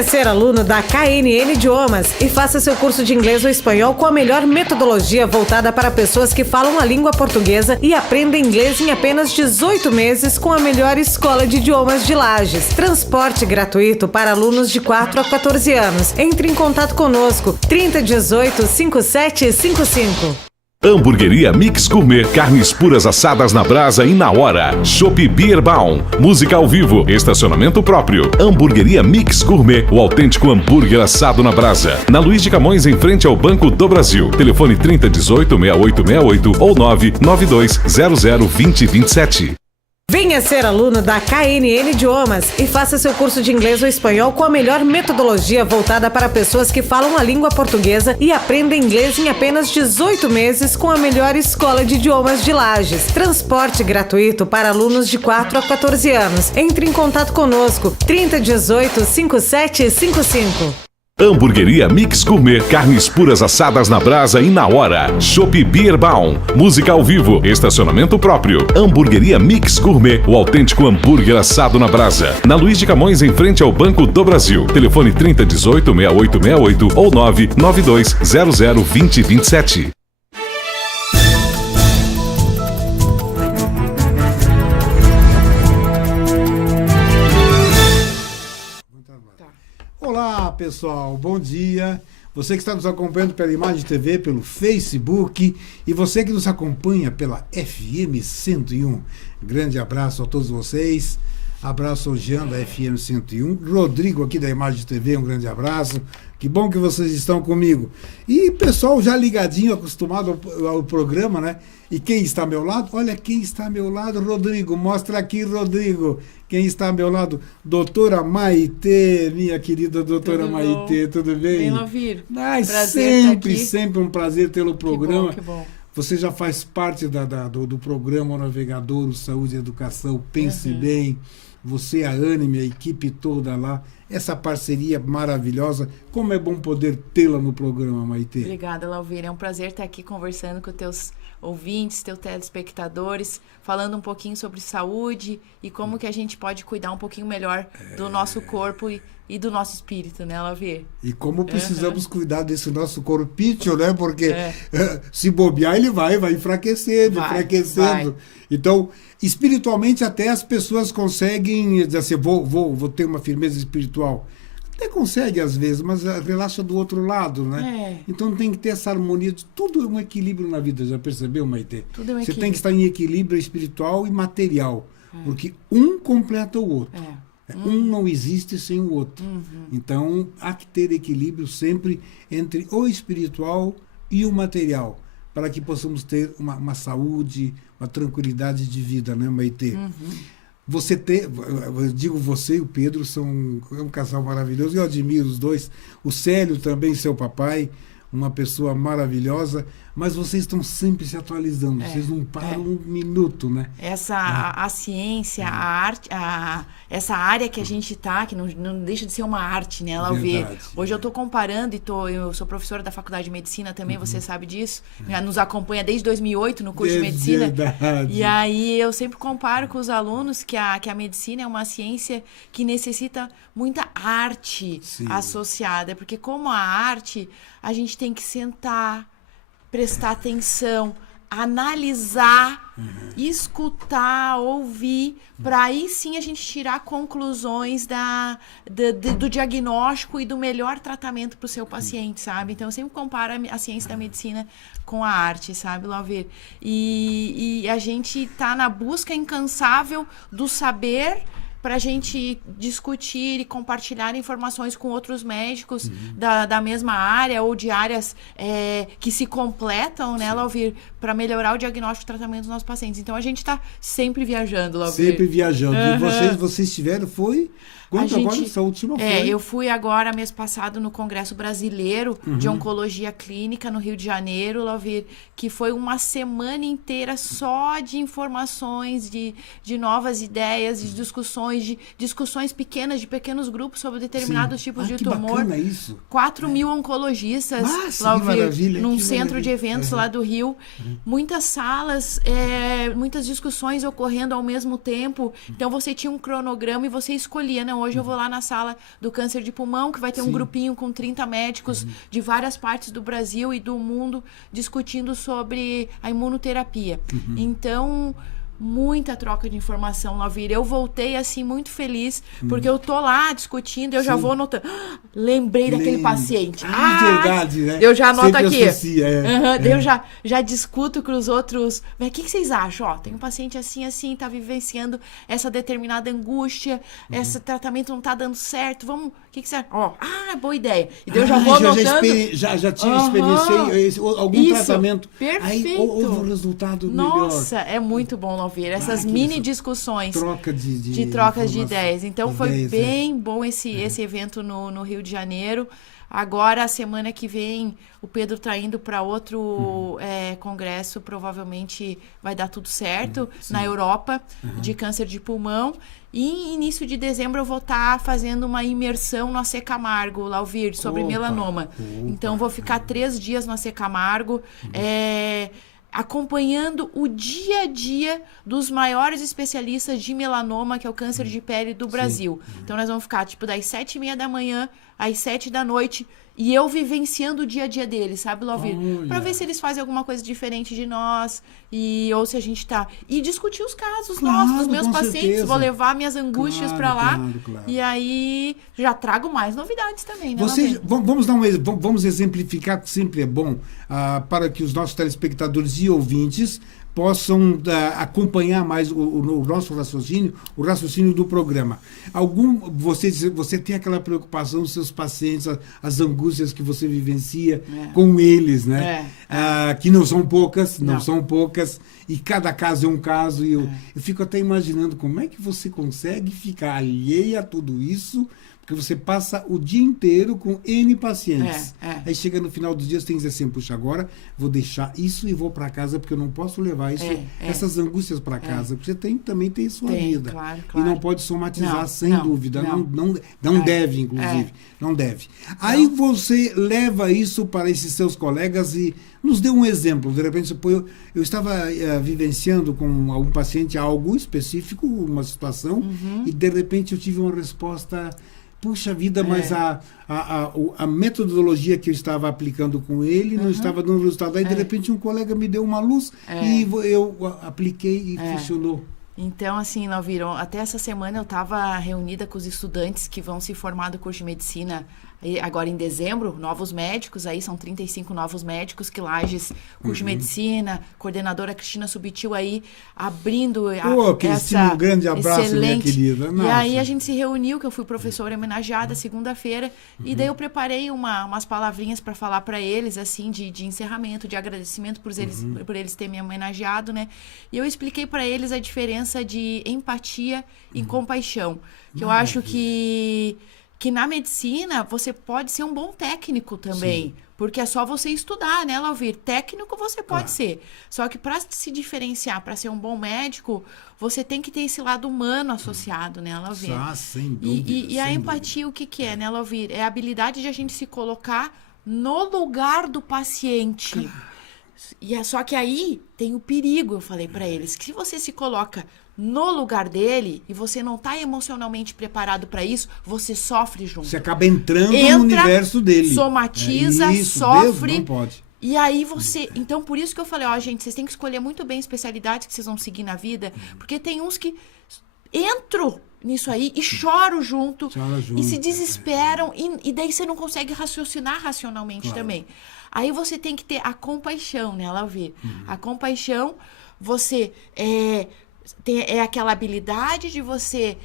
Venha ser aluno da KNN Idiomas e faça seu curso de inglês ou espanhol com a melhor metodologia voltada para pessoas que falam a língua portuguesa e aprendem inglês em apenas 18 meses com a melhor escola de idiomas de Lages. Transporte gratuito para alunos de 4 a 14 anos. Entre em contato conosco, 3018 5755. Hamburgueria Mix Gourmet, carnes puras assadas na brasa e na hora. Chopp Bierbaum, música ao vivo, estacionamento próprio. Hamburgueria Mix Gourmet, o autêntico hambúrguer assado na brasa. Na Luiz de Camões, em frente ao Banco do Brasil. Telefone 3018-6868 ou 992002027. Venha ser aluno da KNN Idiomas e faça seu curso de inglês ou espanhol com a melhor metodologia voltada para pessoas que falam a língua portuguesa e aprendem inglês em apenas 18 meses com a melhor escola de idiomas de Lages. Transporte gratuito para alunos de 4 a 14 anos. Entre em contato conosco, 3018 5755. Hamburgueria Mix Gourmet, carnes puras assadas na brasa e na hora. Chopp Bierbaum, música ao vivo, estacionamento próprio. Hamburgueria Mix Gourmet, o autêntico hambúrguer assado na brasa. Na Luiz de Camões, em frente ao Banco do Brasil. Telefone 3018-6868 ou 992002027. Olá pessoal, bom dia. Você que está nos acompanhando pela Imagem TV, pelo Facebook e você que nos acompanha pela FM 101. Grande abraço a todos vocês. Abraço ao Jean da FM 101. Rodrigo aqui da Imagem TV, um grande abraço. Que bom que vocês estão comigo. E pessoal já ligadinho, acostumado ao programa, né? E quem está ao meu lado? Olha quem está ao meu lado, Rodrigo. Mostra aqui, Rodrigo. Quem está ao meu lado? Doutora Maitê, minha querida doutora Maitê, tudo bem? Bem, Lauvir. Sempre um prazer tê-lo no programa. Que bom. Você já faz parte do programa Navegador, Saúde e Educação, Pense Bem. Você, a Anime, a equipe toda lá. Essa parceria maravilhosa. Como é bom poder tê-la no programa, Maitê. Obrigada, Lauvir. É um prazer estar aqui conversando com teus ouvintes, teus telespectadores, falando um pouquinho sobre saúde e como que a gente pode cuidar um pouquinho melhor do nosso corpo e do nosso espírito, né, Lauvir? E como precisamos cuidar desse nosso corpício, né? Porque se bobear, ele vai enfraquecendo. Vai. Então, espiritualmente, até as pessoas conseguem dizer assim, vou ter uma firmeza espiritual. Até consegue às vezes, mas relaxa do outro lado, né? Então tem que ter essa harmonia. Tudo é um equilíbrio na vida, já percebeu, Maitê? Tudo é um Você equilíbrio. tem que estar em equilíbrio espiritual e material, porque um completa o outro. Um não existe sem o outro. Então há que ter equilíbrio sempre entre o espiritual e o material, para que possamos ter uma saúde, uma tranquilidade de vida, né, Maitê? Eu digo você e o Pedro é um casal maravilhoso, eu admiro os dois, o Célio também, seu papai, uma pessoa maravilhosa, mas vocês estão sempre se atualizando, vocês não param um minuto, né? A ciência, a arte, essa área que a gente está, que não deixa de ser uma arte, né, Lauvir? Hoje eu estou comparando eu sou professora da Faculdade de Medicina também, você sabe disso, nos acompanha desde 2008 no curso de Medicina. Verdade. E aí eu sempre comparo com os alunos que a medicina é uma ciência que necessita muita arte associada, porque como a arte, a gente tem que sentar, prestar atenção, analisar, escutar, ouvir, para aí sim a gente tirar conclusões do diagnóstico e do melhor tratamento para o seu paciente, sabe? Então eu sempre comparo a ciência da medicina com a arte, sabe, Lauvir? E a gente tá na busca incansável do saber, para a gente discutir e compartilhar informações com outros médicos da mesma área ou de áreas que se completam, né, Lauvir, para melhorar o diagnóstico e tratamento dos nossos pacientes. Então, a gente está sempre viajando, Lauvir. Sempre viajando. E vocês tiveram, quando agora essa última foi? Eu fui agora, mês passado, no Congresso Brasileiro de Oncologia Clínica, no Rio de Janeiro, Lauvir, que foi uma semana inteira só de informações, de novas ideias, de discussões pequenas, de pequenos grupos sobre determinados tipos de tumor. Bacana isso. 4 mil oncologistas, Nossa, Lauvir, que maravilha, num que centro de maravilha. eventos lá do Rio. muitas salas, muitas discussões ocorrendo ao mesmo tempo. Então você tinha um cronograma e você escolhia, né? Hoje eu vou lá na sala do câncer de pulmão, que vai ter um grupinho com 30 médicos de várias partes do Brasil e do mundo discutindo sobre a imunoterapia. Então, muita troca de informação, Lavíria. Eu voltei, assim, muito feliz, porque eu tô lá discutindo, eu já vou anotando. Lembrei daquele paciente. Verdade, né? Eu já anoto Sempre aqui. associa, Daí eu já discuto com os outros. Mas o que vocês acham? Ó, tem um paciente assim, tá vivenciando essa determinada angústia, esse tratamento não tá dando certo. Vamos, o que você acha? Ó, boa ideia. E daí eu já vou anotando. Já tinha experienciei algum tratamento. Perfeito. Aí houve um resultado melhor. Nossa, é muito bom, Lavíria. Essas mini discussões. Troca de trocas de ideias. Então foi bem bom esse evento no Rio de Janeiro. Agora, a semana que vem, o Pedro está indo para outro congresso, provavelmente vai dar tudo certo, na Europa, de câncer de pulmão. E em início de dezembro eu vou estar fazendo uma imersão no AC Camargo, Lavíria, sobre melanoma. Então, vou ficar 3 dias no AC Camargo, acompanhando o dia a dia dos maiores especialistas de melanoma, que é o câncer de pele do Brasil. Então, nós vamos ficar, tipo, das 7h30 da manhã às 7 da noite, e eu vivenciando o dia a dia deles, sabe, Lavíria? Pra ver se eles fazem alguma coisa diferente de nós, ou se a gente tá... E discutir os casos nossos, dos meus pacientes. Certeza. Vou levar minhas angústias pra lá. E aí, já trago mais novidades também, né, Lavíria? Vamos exemplificar, que sempre é bom, para que os nossos telespectadores e ouvintes possam acompanhar mais o nosso raciocínio, o raciocínio do programa. Você tem aquela preocupação dos seus pacientes, as angústias que você vivencia com eles, né? Que não são poucas, e cada caso é um caso, e eu fico até imaginando como é que você consegue ficar alheia a tudo isso, porque você passa o dia inteiro com N pacientes. Aí chega no final dos dias, tem que dizer assim, puxa, agora vou deixar isso e vou para casa, porque eu não posso levar essas angústias para casa, porque você também tem sua vida. Claro. E não pode somatizar, sem dúvida. Não deve, inclusive. Não deve. Aí você leva isso para esses seus colegas e nos dê um exemplo. De repente, eu estava vivenciando com algum paciente algo específico, uma situação, e de repente eu tive uma resposta... Puxa vida, mas a metodologia que eu estava aplicando com ele não estava dando resultado. Aí, de repente, um colega me deu uma luz e eu apliquei e funcionou. Então, assim, Lavíria, até essa semana eu estava reunida com os estudantes que vão se formar do curso de medicina agora em dezembro, novos médicos, aí são 35 novos médicos que Lages, curso de medicina, coordenadora Cristina Subtil aí, abrindo Cristina, um grande abraço, excelente. Minha querida. Nossa. E aí a gente se reuniu, que eu fui professora homenageada segunda-feira, e daí eu preparei umas palavrinhas para falar para eles, assim, de encerramento, de agradecimento por eles terem me homenageado, né? E eu expliquei para eles a diferença de empatia e compaixão, que eu acho que na medicina você pode ser um bom técnico também, porque é só você estudar, né, Lavíria? Técnico você pode ser, só que para se diferenciar, para ser um bom médico, você tem que ter esse lado humano associado, né, Lavíria? Sem dúvida. E a empatia, o que é, né, Lavíria? É a habilidade de a gente se colocar no lugar do paciente. Só que aí tem o perigo, eu falei para eles, que se você se coloca no lugar dele e você não está emocionalmente preparado para isso, você sofre junto. Você acaba entrando no universo dele. Somatiza, sofre. Deus, não pode. E aí você... Então, por isso que eu falei, gente, vocês têm que escolher muito bem a especialidade que vocês vão seguir na vida, porque tem uns que entram nisso aí e choram junto. E se desesperam, e daí você não consegue raciocinar racionalmente também. Aí você tem que ter a compaixão, né, Lavíria? A compaixão, você é aquela habilidade de você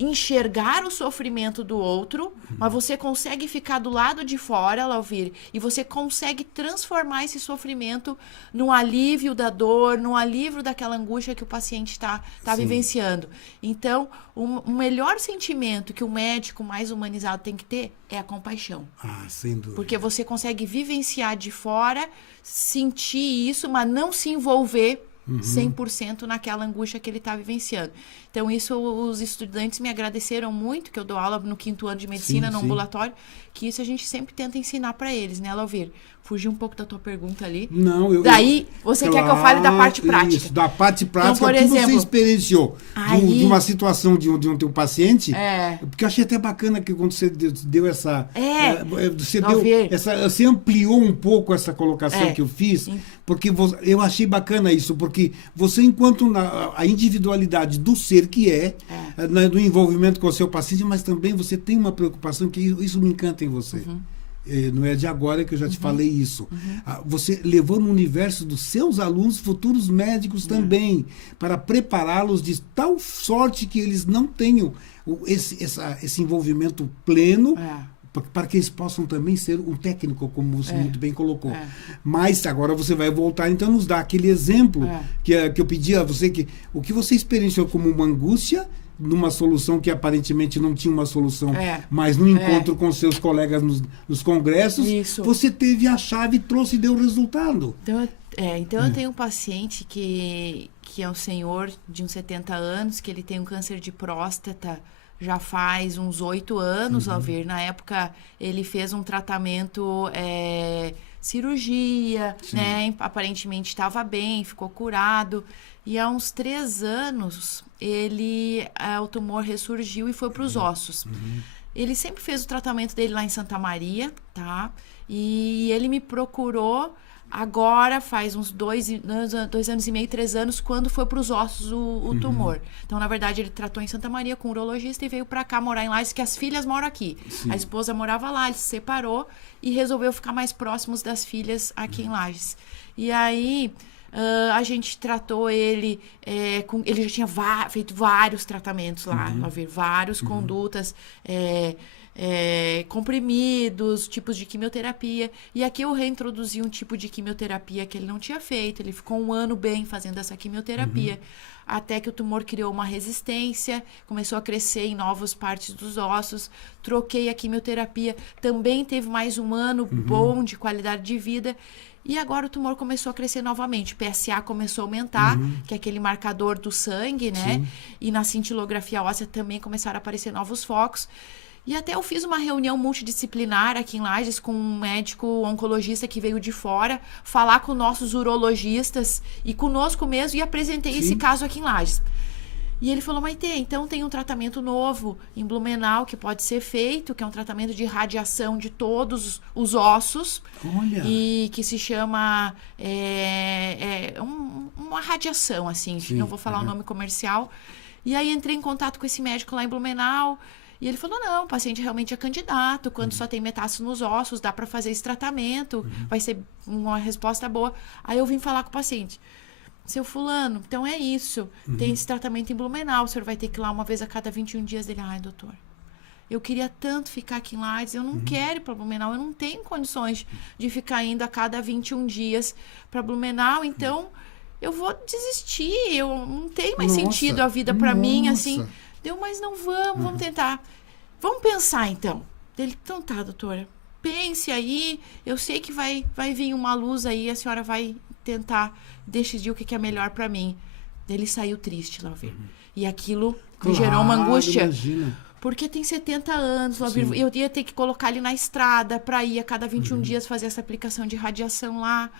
enxergar o sofrimento do outro, mas você consegue ficar do lado de fora, Lavíria, e você consegue transformar esse sofrimento num alívio da dor, num alívio daquela angústia que o paciente está vivenciando. Então, o melhor sentimento que o médico mais humanizado tem que ter é a compaixão. Sem dúvida. Porque você consegue vivenciar de fora, sentir isso, mas não se envolver 100% naquela angústia que ele está vivenciando. Então, isso os estudantes me agradeceram muito, que eu dou aula no 5º ano de medicina, no ambulatório, que isso a gente sempre tenta ensinar para eles, né, Lauvir? Fugir um pouco da tua pergunta ali. Não, Daí, você quer que eu fale da parte prática? Isso, da parte prática, então, por que exemplo, você experienciou de uma situação de um teu paciente. Porque eu achei até bacana que quando você deu essa... Você ampliou um pouco essa colocação que eu fiz, porque eu achei bacana isso, porque você, enquanto a individualidade do ser que do envolvimento com o seu paciente, mas também você tem uma preocupação que isso me encanta em você. Não é de agora que eu já te falei isso. Você levou no universo dos seus alunos, futuros médicos também, para prepará-los de tal sorte que eles não tenham esse envolvimento pleno, para que eles possam também ser um técnico, como você muito bem colocou. Mas agora você vai voltar, então, nos dar aquele exemplo que eu pedi a você, que o que você experienciou como uma angústia, numa solução que aparentemente não tinha uma solução, mas no encontro com seus colegas nos congressos, você teve a chave, trouxe e deu o resultado. Então eu tenho um paciente que é um senhor de uns 70 anos, que ele tem um câncer de próstata já faz uns 8 anos, ao ver. Na época, ele fez um tratamento, cirurgia, né? Aparentemente estava bem, ficou curado. E há uns 3 anos, o tumor ressurgiu e foi para os ossos. Ele sempre fez o tratamento dele lá em Santa Maria, tá? E ele me procurou agora, faz uns 2 anos e meio, 3 anos, quando foi para os ossos o tumor. Então, na verdade, ele tratou em Santa Maria com um urologista e veio para cá morar em Lages, que as filhas moram aqui. A esposa morava lá, ele se separou e resolveu ficar mais próximos das filhas aqui em Lages. E aí... a gente tratou ele, ele já tinha feito vários tratamentos lá, vários condutas, comprimidos, tipos de quimioterapia. E aqui eu reintroduzi um tipo de quimioterapia que ele não tinha feito. Ele ficou 1 ano bem fazendo essa quimioterapia, até que o tumor criou uma resistência, começou a crescer em novas partes dos ossos. Troquei a quimioterapia, também teve mais 1 ano bom de qualidade de vida. E agora o tumor começou a crescer novamente. O PSA começou a aumentar, que é aquele marcador do sangue, né? E na cintilografia óssea também começaram a aparecer novos focos. E até eu fiz uma reunião multidisciplinar aqui em Lages com um médico oncologista que veio de fora, falar com nossos urologistas e conosco mesmo, e apresentei esse caso aqui em Lages. E ele falou, Maitê, então tem um tratamento novo em Blumenau que pode ser feito, que é um tratamento de radiação de todos os ossos. Olha. E que se chama uma radiação, assim, não vou falar o nome comercial. E aí entrei em contato com esse médico lá em Blumenau, e ele falou, não, o paciente realmente é candidato, quando só tem metástase nos ossos, dá para fazer esse tratamento, vai ser uma resposta boa. Aí eu vim falar com o paciente. Seu fulano, então é isso. Tem esse tratamento em Blumenau, o senhor vai ter que ir lá uma vez a cada 21 dias. Dele, ai, doutor, eu queria tanto ficar aqui em Lages, eu não quero ir para Blumenau, eu não tenho condições de ficar indo a cada 21 dias para Blumenau, então eu vou desistir, eu não tenho mais sentido a vida para mim, assim. Mas não vamos tentar. Vamos pensar, então. Ele, então tá, doutora, pense aí, eu sei que vai vir uma luz aí, a senhora vai tentar decidir o que é melhor para mim. Ele saiu triste, Lauvir. E aquilo me gerou uma angústia. Imagina. Porque tem 70 anos, Lauvir. Eu ia ter que colocar ele na estrada para ir a cada 21 dias fazer essa aplicação de radiação lá.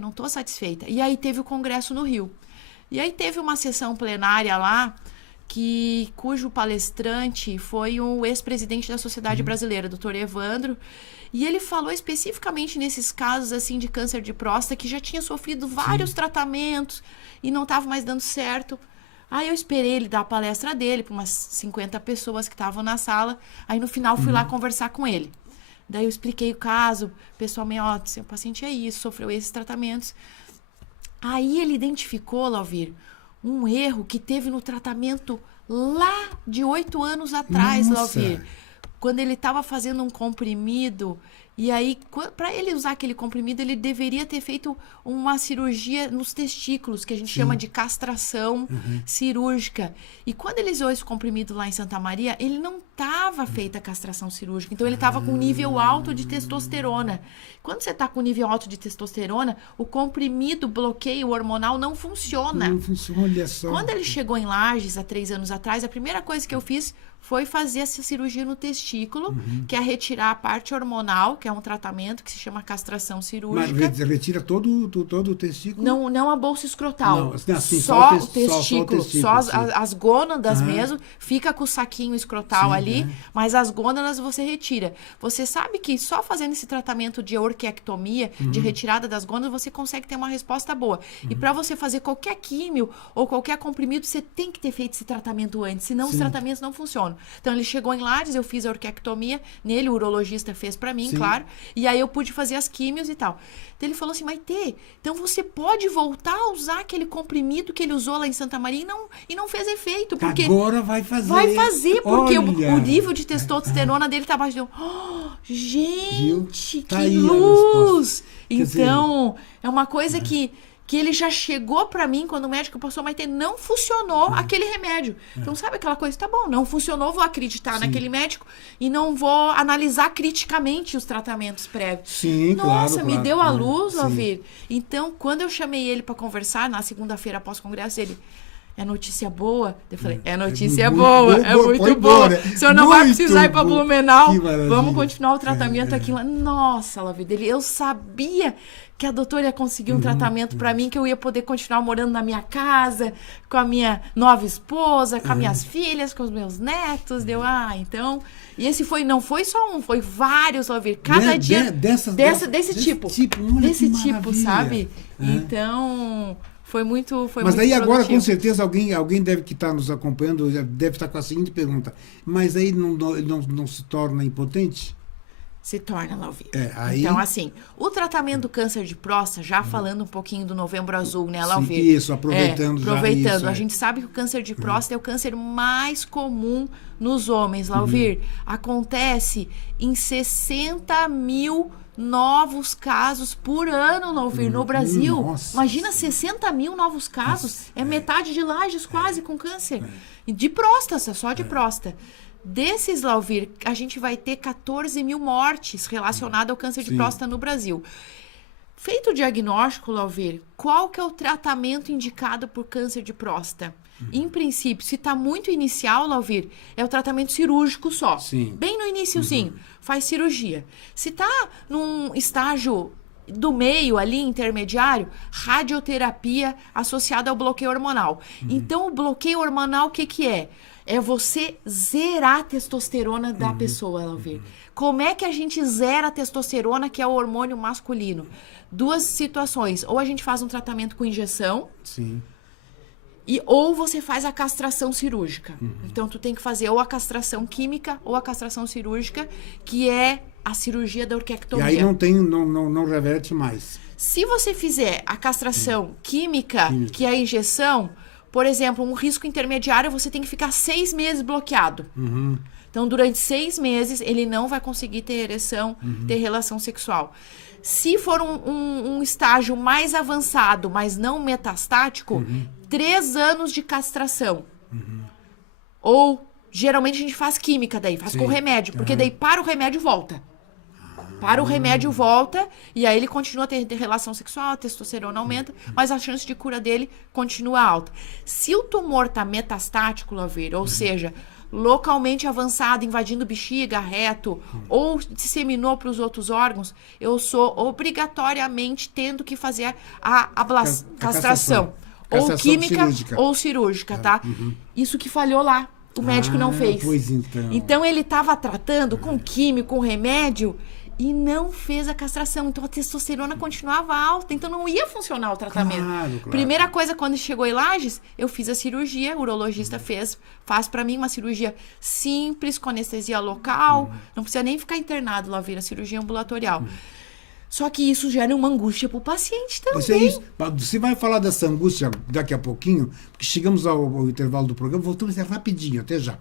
Não tô satisfeita. E aí teve o congresso no Rio. E aí teve uma sessão plenária lá, cujo palestrante foi o ex-presidente da Sociedade Brasileira, Dr. Evandro. E ele falou especificamente nesses casos assim de câncer de próstata, que já tinha sofrido vários tratamentos e não estava mais dando certo. Aí eu esperei ele dar a palestra dele para umas 50 pessoas que estavam na sala. Aí no final fui lá conversar com ele. Daí eu expliquei o caso, pessoalmente, seu paciente é isso, sofreu esses tratamentos. Aí ele identificou, Lauvir, um erro que teve no tratamento lá de 8 anos atrás, Lauvir. Quando ele estava fazendo um comprimido E aí, para ele usar aquele comprimido, ele deveria ter feito uma cirurgia nos testículos, que a gente chama de castração cirúrgica. E quando ele usou esse comprimido lá em Santa Maria, ele não estava feita a castração cirúrgica. Então, ele estava com nível alto de testosterona. Quando você está com nível alto de testosterona, o comprimido bloqueio hormonal não funciona. Não funciona, olha só. Quando ele chegou em Lages, há 3 anos atrás, a primeira coisa que eu fiz foi fazer essa cirurgia no testículo, que é retirar a parte hormonal, que é um tratamento que se chama castração cirúrgica. Mas retira todo o testículo? Não a bolsa escrotal. Não, assim, só o testículo. Só sim. as gônadas mesmo. Fica com o saquinho escrotal ali, mas as gônadas você retira. Você sabe que só fazendo esse tratamento de orquiectomia, de retirada das gônadas, você consegue ter uma resposta boa. E para você fazer qualquer químio ou qualquer comprimido, você tem que ter feito esse tratamento antes, senão os tratamentos não funcionam. Então, ele chegou em Lages, eu fiz a orquiectomia nele, o urologista fez pra mim, claro. E aí, eu pude fazer as químios e tal. Então, ele falou assim, Maitê, então você pode voltar a usar aquele comprimido que ele usou lá em Santa Maria e não fez efeito. Porque agora vai fazer. Vai fazer, porque o nível de testosterona dele tá baixo. Gente, tá que luz! Então, é uma coisa que ele já chegou pra mim quando o médico passou, mas não funcionou aquele remédio. Então, sabe aquela coisa? Tá bom, não funcionou, vou acreditar naquele médico e não vou analisar criticamente os tratamentos prévios. Sim, Nossa, me deu a luz, sim. Alvir. Então, quando eu chamei ele pra conversar, na segunda-feira após o congresso, ele... É notícia boa? Eu falei, é notícia boa, é muito boa. O senhor não vai precisar ir para Blumenau. Vamos continuar o tratamento aqui lá. Nossa, Lavi, eu sabia que a doutora ia conseguir um tratamento para mim, que eu ia poder continuar morando na minha casa, com a minha nova esposa, com as minhas filhas, com os meus netos. Então... E esse não foi só um, foi vários, Lavi. Cada dia desse tipo, sabe? Então... Foi muito Mas muito aí agora, produtivo. com certeza, alguém deve que estar nos acompanhando, deve estar com a seguinte pergunta. Mas aí não se torna impotente? Se torna, Lavi. Aí... Então, assim, o tratamento do câncer de próstata, já falando um pouquinho do Novembro Azul, né, Lavi? Isso, aproveitando. A gente sabe que o câncer de próstata é o câncer mais comum nos homens, Lavi. Acontece em 60 mil novos casos por ano, Lavi, no Brasil. Nossa. Imagina 60 mil novos casos. É metade de Lages quase com câncer. De próstata, só de próstata. Desses, Lauvir, a gente vai ter 14 mil mortes relacionadas ao câncer de próstata no Brasil. Feito o diagnóstico, Lauvir, qual que é o tratamento indicado por câncer de próstata? Em princípio, se está muito inicial, Lauvir, é o tratamento cirúrgico só. Sim. Bem no iniciozinho, faz cirurgia. Se está num estágio do meio ali, intermediário, radioterapia associada ao bloqueio hormonal. Então, o bloqueio hormonal, o que é? É você zerar a testosterona da pessoa, Lauvir. Como é que a gente zera a testosterona, que é o hormônio masculino? 2 situações. Ou a gente faz um tratamento com injeção. Sim. Ou você faz a castração cirúrgica. Então, tu tem que fazer ou a castração química ou a castração cirúrgica, que é a cirurgia da orquiectomia. E aí não reverte mais. Se você fizer a castração química, que é a injeção, por exemplo, um risco intermediário, você tem que ficar 6 meses bloqueado. Então, durante 6 meses, ele não vai conseguir ter ereção, ter relação sexual. Se for um estágio mais avançado, mas não metastático, 3 anos de castração. Ou, geralmente, a gente faz química daí, faz com remédio, porque daí para o remédio volta. Para o remédio volta, e aí ele continua a ter relação sexual, a testosterona aumenta, mas a chance de cura dele continua alta. Se o tumor tá metastático, Lauvir, ou seja, localmente avançado, invadindo bexiga, reto, ou disseminou para os outros órgãos, eu sou obrigatoriamente tendo que fazer a castração. Ou química ou cirúrgica, tá? Isso que falhou lá. O médico não fez. Pois então. Então ele estava tratando com químico, com remédio, e não fez a castração. Então a testosterona continuava alta. Então não ia funcionar o tratamento. Claro. Primeira coisa, quando chegou em Lages, eu fiz a cirurgia. O urologista faz pra mim uma cirurgia simples, com anestesia local. Não precisa nem ficar internado lá, vira cirurgia ambulatorial. Só que isso gera uma angústia pro paciente também. Você vai falar dessa angústia daqui a pouquinho, porque chegamos ao intervalo do programa. Voltamos rapidinho. Até já.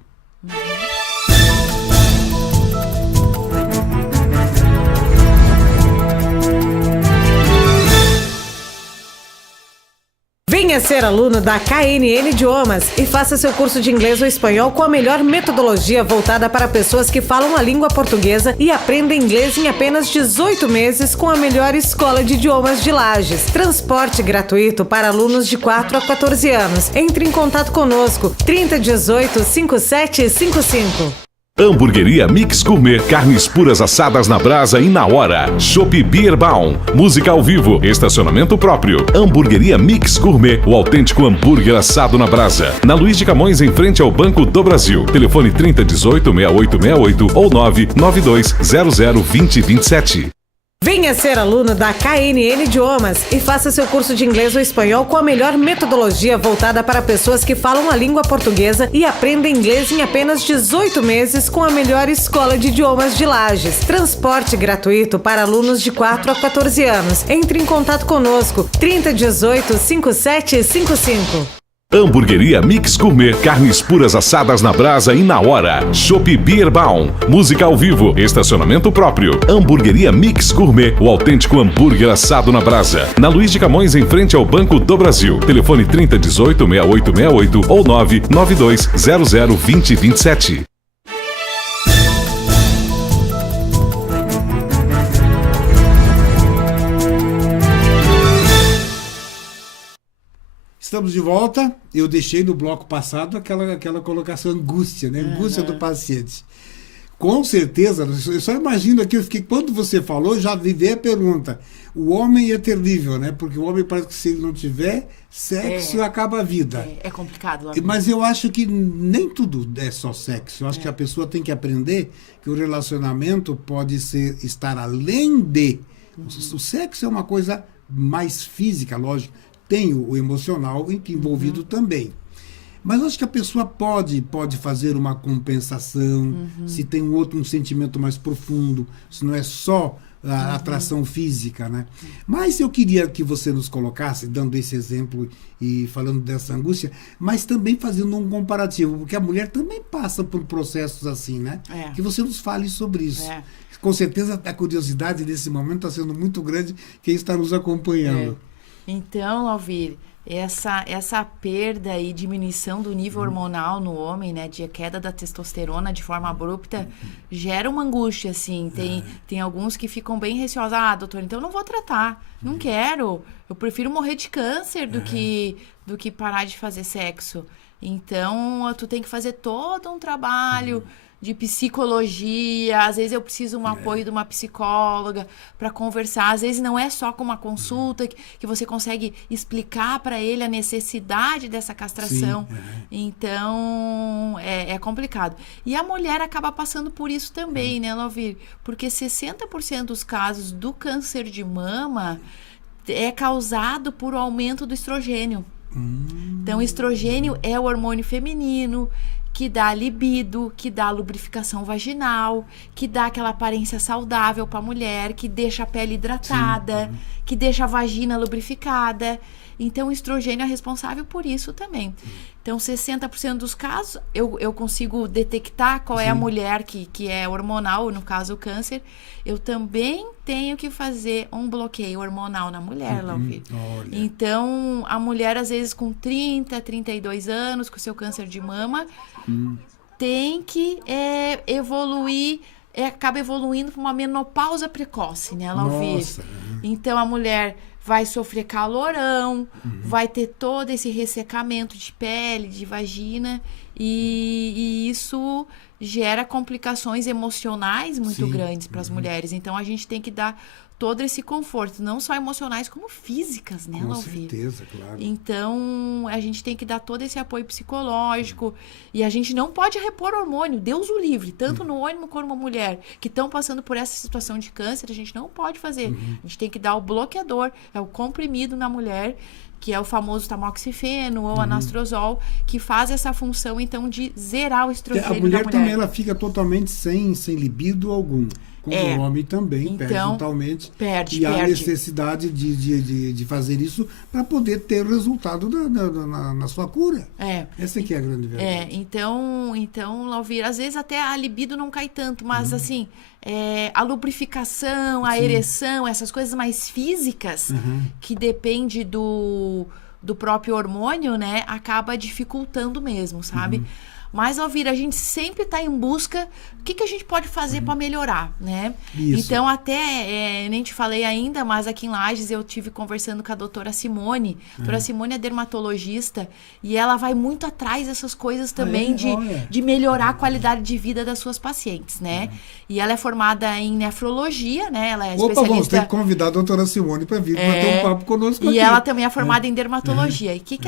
Venha ser aluno da KNN Idiomas e faça seu curso de inglês ou espanhol com a melhor metodologia voltada para pessoas que falam a língua portuguesa e aprendem inglês em apenas 18 meses com a melhor escola de idiomas de Lages. Transporte gratuito para alunos de 4 a 14 anos. Entre em contato conosco, 3018 5755. Hamburgueria Mix Gourmet, carnes puras assadas na brasa e na hora. Chopp Bierbaum, música ao vivo, estacionamento próprio. Hamburgueria Mix Gourmet, o autêntico hambúrguer assado na brasa. Na Luiz de Camões, em frente ao Banco do Brasil. Telefone 3018-6868 ou 992002027. Venha ser aluno da KNN Idiomas e faça seu curso de inglês ou espanhol com a melhor metodologia voltada para pessoas que falam a língua portuguesa e aprendem inglês em apenas 18 meses com a melhor escola de idiomas de Lages. Transporte gratuito para alunos de 4 a 14 anos. Entre em contato conosco, 3018 5755. Hamburgueria Mix Gourmet, carnes puras assadas na brasa e na hora. Chopp Bierbaum, música ao vivo, estacionamento próprio. Hamburgueria Mix Gourmet, o autêntico hambúrguer assado na brasa. Na Luiz de Camões, em frente ao Banco do Brasil. Telefone 3018-6868 ou 992002027. Estamos de volta. Eu deixei no bloco passado aquela colocação angústia, né? Angústia do paciente. Com certeza, eu só imagino aqui, quando você falou, já vi a pergunta. O homem é terrível, né? Porque o homem parece que se ele não tiver sexo, acaba a vida. É complicado. Mas eu acho que nem tudo é só sexo. Eu acho que a pessoa tem que aprender que o relacionamento pode estar além de... O sexo é uma coisa mais física, lógico. Tem o emocional envolvido também. Mas acho que a pessoa pode fazer uma compensação, se tem um sentimento mais profundo, se não é só a atração física, né? Mas eu queria que você nos colocasse, dando esse exemplo e falando dessa angústia, mas também fazendo um comparativo, porque a mulher também passa por processos assim, né? Que você nos fale sobre isso. Com certeza a curiosidade nesse momento está sendo muito grande, quem está nos acompanhando. Então, Alvir, essa perda e diminuição do nível hormonal no homem, né, de queda da testosterona de forma abrupta, gera uma angústia, assim. Tem alguns que ficam bem receosos. Ah, doutor, então eu não vou tratar, não quero. Eu prefiro morrer de câncer do que parar de fazer sexo. Então, tu tem que fazer todo um trabalho de psicologia, às vezes eu preciso um apoio de uma psicóloga para conversar, às vezes não é só com uma consulta que você consegue explicar para ele a necessidade dessa castração. Então é complicado. E a mulher acaba passando por isso também, né, Alvir? Porque 60% dos casos do câncer de mama é causado por aumento do estrogênio. Então, o estrogênio é o hormônio feminino que dá libido, que dá lubrificação vaginal, que dá aquela aparência saudável para a mulher, que deixa a pele hidratada, que deixa a vagina lubrificada. Então, o estrogênio é responsável por isso também. Então, 60% dos casos, eu consigo detectar qual é a mulher que é hormonal, no caso o câncer. Eu também tenho que fazer um bloqueio hormonal na mulher, Lauvir. Então, a mulher, às vezes, com 30, 32 anos, com seu câncer de mama, tem que evoluir, acaba evoluindo para uma menopausa precoce, né, Lauvir? Então, a mulher vai sofrer calorão, vai ter todo esse ressecamento de pele, de vagina, e isso gera complicações emocionais muito grandes para as mulheres. Então, a gente tem que dar todo esse conforto, não só emocionais, como físicas, né, Lauvir? Com certeza, claro. Então, a gente tem que dar todo esse apoio psicológico, e a gente não pode repor hormônio, Deus o livre, tanto no homem como na mulher, que estão passando por essa situação de câncer, a gente não pode fazer. A gente tem que dar o bloqueador, é o comprimido na mulher, que é o famoso tamoxifeno ou anastrozol, que faz essa função, então, de zerar o estrogênio A mulher também ela fica totalmente sem libido algum. O homem também então, perde totalmente. Perde. Há necessidade de fazer isso para poder ter resultado na sua cura. Essa aqui é a grande verdade. Então, Lauvir, às vezes até a libido não cai tanto, mas assim, a lubrificação, a ereção, essas coisas mais físicas, que depende do do próprio hormônio, né, acaba dificultando mesmo, sabe? Mas, Alvira, a gente sempre está em busca o que a gente pode fazer para melhorar, né? Isso. Então, até, nem te falei ainda, mas aqui em Lages eu tive conversando com a doutora Simone. A doutora Simone é dermatologista e ela vai muito atrás dessas coisas também de melhorar a qualidade de vida das suas pacientes, né? E ela é formada em nefrologia, né? Ela é especialista... vamos ter que convidar a doutora Simone para vir bater um papo conosco e aqui. ela também é formada em dermatologia. E o que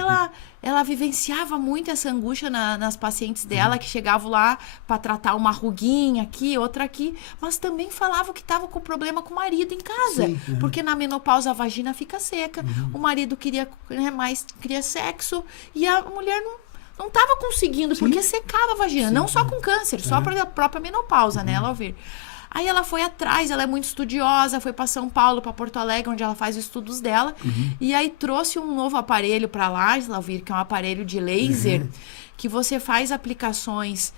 ela vivenciava muito essa angústia nas pacientes dela, que chegavam lá para tratar uma ruguinha aqui, outra aqui, mas também falava que estava com problema com o marido em casa. Sim, porque na menopausa a vagina fica seca, o marido queria, né, queria sexo e a mulher não estava conseguindo, porque secava a vagina, não só com câncer, só para a própria menopausa, né, ela ouvir. Aí ela foi atrás, ela é muito estudiosa, foi para São Paulo, para Porto Alegre, onde ela faz os estudos dela. E aí trouxe um novo aparelho para lá, Lauvir, que é um aparelho de laser, que você faz aplicações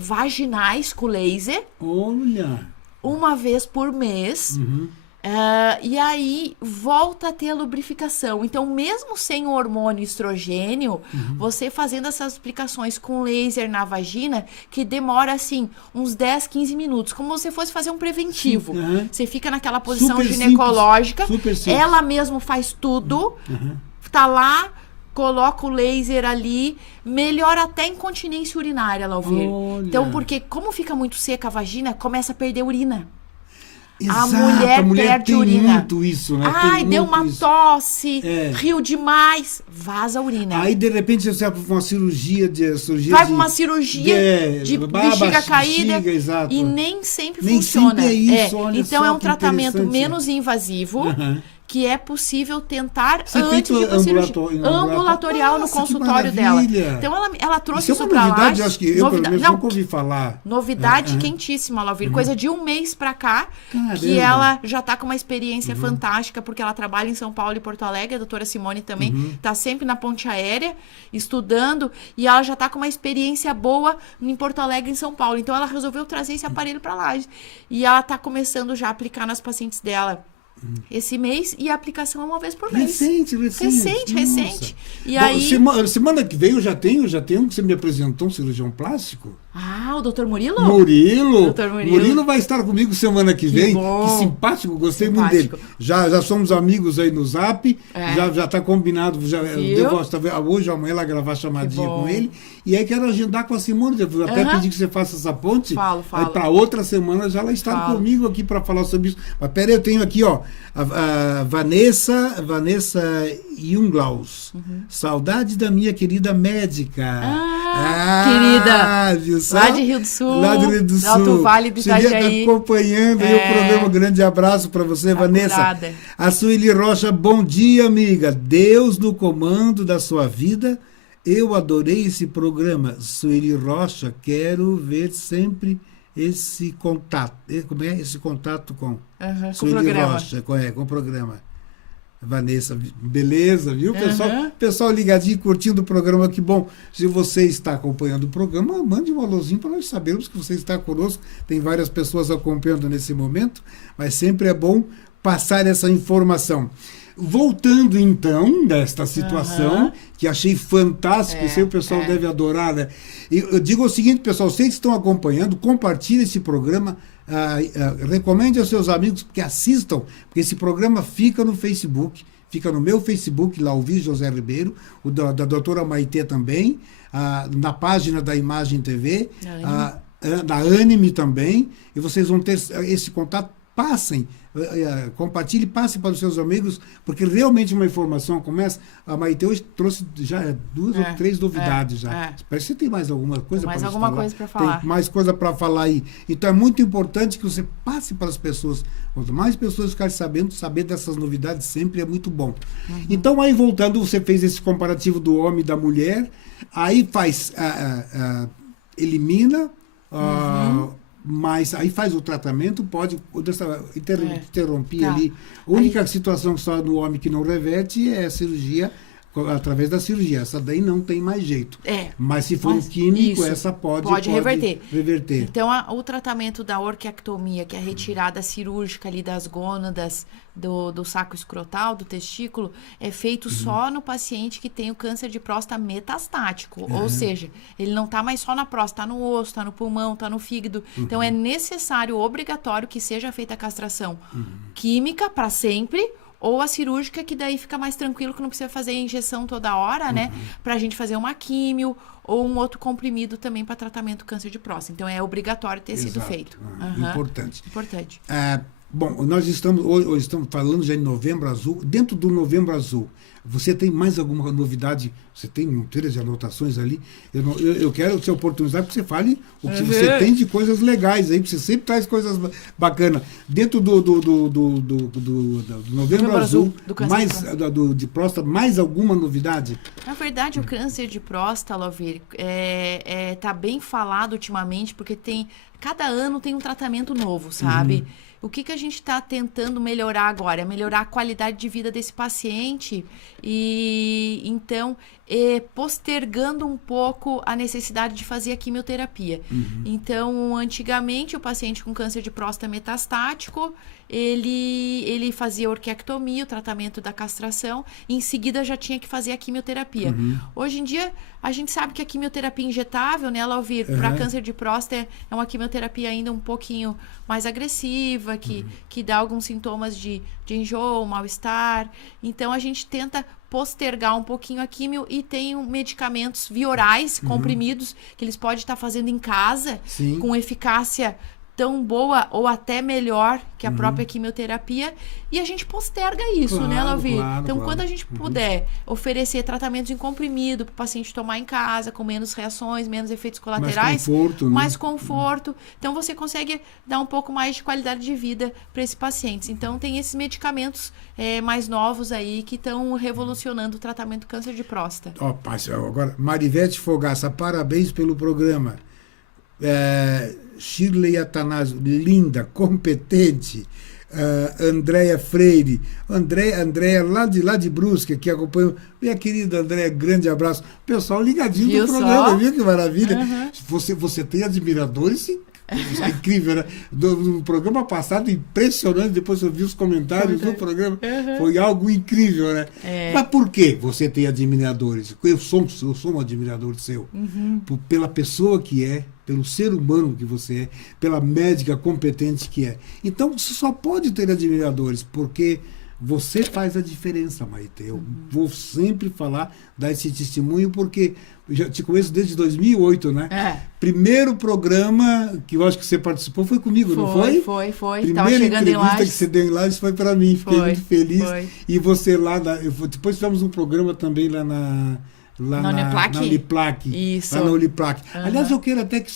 vaginais com laser. Olha! Uma vez por mês. E aí volta a ter a lubrificação. Então, mesmo sem o hormônio estrogênio, você fazendo essas aplicações com laser na vagina, que demora assim uns 10, 15 minutos, como se fosse fazer um preventivo. Você fica naquela posição Super ginecológica, simples. Super simples. ela mesmo faz tudo, tá lá, coloca o laser ali, melhora até a incontinência urinária, Lauvir. Então, porque como fica muito seca a vagina, começa a perder urina. Exato, a mulher perde tem urina. muito isso, né? Ai, deu uma tosse, É. riu demais, vaza a urina. Aí, de repente, você vai para uma cirurgia Vai para uma cirurgia de bexiga caída exato. e nem sempre Nem funciona. sempre é isso, olha Então só é um que tratamento interessante. menos invasivo, que é possível tentar Você antes feito de uma cirurgia. ambulatorial- Ambulatorial no Nossa, que consultório dela. maravilha. Então ela trouxe Isso é isso uma para novidade, lá. eu acho que eu, pelo menos, nunca ouvi falar. Novidade quentíssima, Lauvir. Coisa de um mês pra cá, Caramba. que ela já tá com uma experiência fantástica, porque ela trabalha em São Paulo e Porto Alegre. A doutora Simone também tá sempre na ponte aérea, estudando, e ela já tá com uma experiência boa em Porto Alegre e em São Paulo. Então ela resolveu trazer esse aparelho pra lá. E ela tá começando já a aplicar nas pacientes dela esse mês, e a aplicação é uma vez por mês. Recente. Recente. E Bom, aí... semana que vem eu já tenho que você me apresentou, um cirurgião plástico. Ah, o doutor Murilo? Murilo. Dr. Murilo. Murilo vai estar comigo semana que vem. bom. Que simpático, gostei Simpático. muito dele. Já somos amigos aí no Zap, É. já está combinado. Eu Viu? devo, hoje ou amanhã ela gravar chamadinha bom. com ele. E aí quero agendar com a Simone. Eu até pedi que você faça essa ponte. Falo. Para outra semana já ela estar Falo. comigo aqui para falar sobre isso. Mas peraí, eu tenho aqui, ó, a Vanessa Junglaus. Saudade da minha querida médica. Querida. Viu só? Lá de Rio do Sul, Lá do Rio do Sul. Alto Vale do Você devia Itajaí. estar acompanhando aí o programa. Um grande abraço para você, Vanessa. curada. A Sueli Rocha, bom dia, amiga. Deus no comando da sua vida. Eu adorei esse programa. Sueli Rocha, quero ver sempre esse contato. Como é? Esse contato com Com o Sueli programa. Rocha, com o programa. Vanessa, beleza, viu? Pessoal ligadinho, curtindo o programa, que bom. Se você está acompanhando o programa, mande um alôzinho para nós sabermos que você está conosco. Tem várias pessoas acompanhando nesse momento, mas sempre é bom passar essa informação. Voltando, então, desta situação, que achei fantástico, isso aí o pessoal deve adorar, né? E eu digo o seguinte, pessoal, vocês que estão acompanhando, compartilhem esse programa, recomende aos seus amigos que assistam, porque esse programa fica no Facebook, fica no meu Facebook, Lauvir José Ribeiro, o da doutora Maitê também, na página da Imagem TV, da Anime também, e vocês vão ter esse contato. Passem, compartilhe, passem para os seus amigos, porque realmente uma informação como essa, a Maitê hoje trouxe já 2 ou 3 novidades já. Parece que você tem mais alguma coisa para falar. Coisa para falar. Tem mais coisa para falar aí. Então é muito importante que você passe para as pessoas. Quanto mais pessoas ficarem sabendo, saber dessas novidades sempre é muito bom. Então aí voltando, você fez esse comparativo do homem e da mulher, aí faz, elimina, mas aí faz o tratamento, pode interromper ali. A única situação que só no homem que não reverte é a cirurgia através da cirurgia. Essa daí não tem mais jeito. É. Mas se for um químico, essa pode reverter. Então, o tratamento da orquiectomia, que é a retirada cirúrgica ali das gônadas, do saco escrotal, do testículo, é feito só no paciente que tem o câncer de próstata metastático. Ou seja, ele não está mais só na próstata, está no osso, está no pulmão, está no fígado. Então, é necessário, obrigatório, que seja feita a castração química para sempre, ou a cirúrgica, que daí fica mais tranquilo, que não precisa fazer a injeção toda hora, né? Pra gente fazer uma químio ou um outro comprimido também para tratamento do câncer de próstata. Então, é obrigatório ter sido feito. Importante. Importante. Bom, nós hoje estamos falando já em Novembro Azul. Dentro do Novembro Azul, você tem mais alguma novidade? Você tem um trilha de anotações ali? Eu quero te oportunizar que você fale o que você tem de coisas legais aí, porque você sempre traz coisas bacanas. Dentro do Novembro Azul, de próstata, mais alguma novidade? Na verdade, o câncer de próstata, Lauvir, tá bem falado ultimamente, porque cada ano tem um tratamento novo, sabe? O que a gente está tentando melhorar agora? É melhorar a qualidade de vida desse paciente e, então, postergando um pouco a necessidade de fazer a quimioterapia. Então, antigamente, o paciente com câncer de próstata metastático, ele fazia orquiectomia, o tratamento da castração, e em seguida já tinha que fazer a quimioterapia. Hoje em dia, a gente sabe que a quimioterapia injetável, né, Lauvir, para câncer de próstata é uma quimioterapia ainda um pouquinho mais agressiva, que dá alguns sintomas de enjoo, mal-estar. Então, a gente tenta postergar um pouquinho a químio e tem medicamentos viorais, comprimidos, que eles podem estar fazendo em casa, com eficácia tão boa ou até melhor que a própria quimioterapia, e a gente posterga isso, né, Lauvir? Então, quando a gente puder oferecer tratamentos em comprimido para o paciente tomar em casa, com menos reações, menos efeitos colaterais, mais conforto, então você consegue dar um pouco mais de qualidade de vida para esses pacientes. Então, tem esses medicamentos mais novos aí que estão revolucionando o tratamento do câncer de próstata. Agora, Marivete Fogaça, parabéns pelo programa. Shirley Atanásio, linda, competente. Andréia Freire, Andréia lá de Brusque, que acompanha. Minha querida Andréia, grande abraço. Pessoal ligadinho no programa, viu que maravilha? Você tem admiradores, é incrível, né? No programa passado, impressionante, depois eu vi os comentários do programa, foi algo incrível, né? Mas por que você tem admiradores? Eu sou um admirador seu, pela pessoa que é, pelo ser humano que você é, pela médica competente que é. Então, você só pode ter admiradores, porque você faz a diferença, Maite. Eu vou sempre dar esse testemunho, porque eu já te conheço desde 2008, né? Primeiro programa que eu acho que você participou foi comigo, não foi? Foi. Primeira entrevista que você deu em Lages foi para mim. Fiquei muito feliz. E você lá... Depois tivemos um programa também lá na Uniplac. Isso. Lá na Uniplac. Aliás, eu quero até que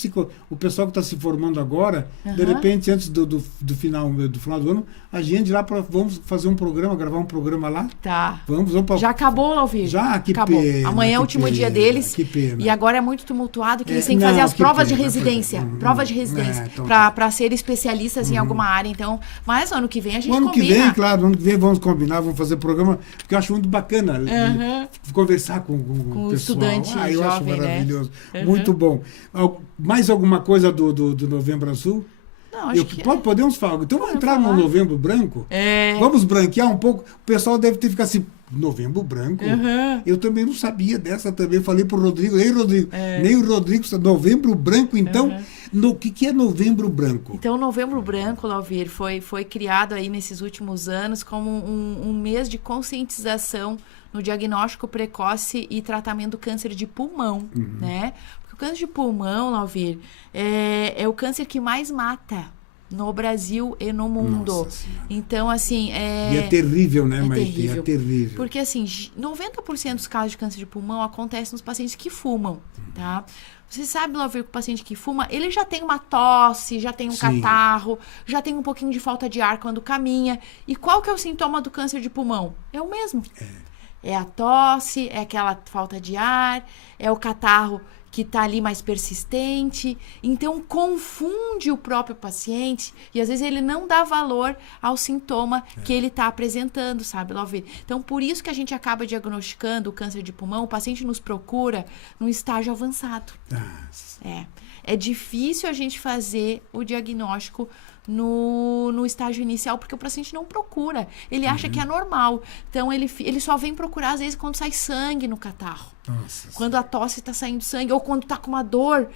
o pessoal que está se formando agora, de repente, antes do final do ano, a gente lá vamos fazer um programa, gravar um programa lá. Tá. Vamos já acabou, Lauvir? Já? Que acabou. pena. Amanhã é o último dia deles. Que pena. E agora é muito tumultuado, que eles têm que fazer as provas de residência. Provas de residência. Então, para ser especialistas em alguma área. Então, mas ano que vem a gente combina. Ano que vem, claro. Ano que vem vamos combinar, vamos fazer programa, porque eu acho muito bacana conversar com o pessoal. Estudante eu jovem, acho maravilhoso. Né? Muito bom. Mais alguma coisa do Novembro Azul? Não, acho que podemos falar. Então vamos entrar no Novembro Branco? Vamos branquear um pouco. O pessoal deve ter ficado assim, Novembro Branco? Eu também não sabia dessa também. Falei pro Rodrigo, nem o Rodrigo, Novembro Branco, então, o que é Novembro Branco? Então, Novembro Branco, Lauvir, foi criado aí nesses últimos anos como um mês de conscientização no diagnóstico precoce e tratamento do câncer de pulmão, né? Porque o câncer de pulmão, Lauvir, é o câncer que mais mata no Brasil e no mundo. Então, assim... E é terrível, né, Maite? É terrível. Porque, assim, 90% dos casos de câncer de pulmão acontecem nos pacientes que fumam, tá? Você sabe, Lauvir, que o paciente que fuma, ele já tem uma tosse, já tem um catarro, já tem um pouquinho de falta de ar quando caminha. E qual que é o sintoma do câncer de pulmão? É o mesmo. É a tosse, é aquela falta de ar, é o catarro que tá ali mais persistente. Então, confunde o próprio paciente e, às vezes, ele não dá valor ao sintoma que ele tá apresentando, sabe, Lauvir? Então, por isso que a gente acaba diagnosticando o câncer de pulmão, o paciente nos procura num estágio avançado. É difícil a gente fazer o diagnóstico no estágio inicial, porque o paciente não procura. Ele acha que é normal. Então, ele só vem procurar, às vezes, quando sai sangue no catarro. Nossa. Quando a tosse está saindo sangue, ou quando está com uma dor,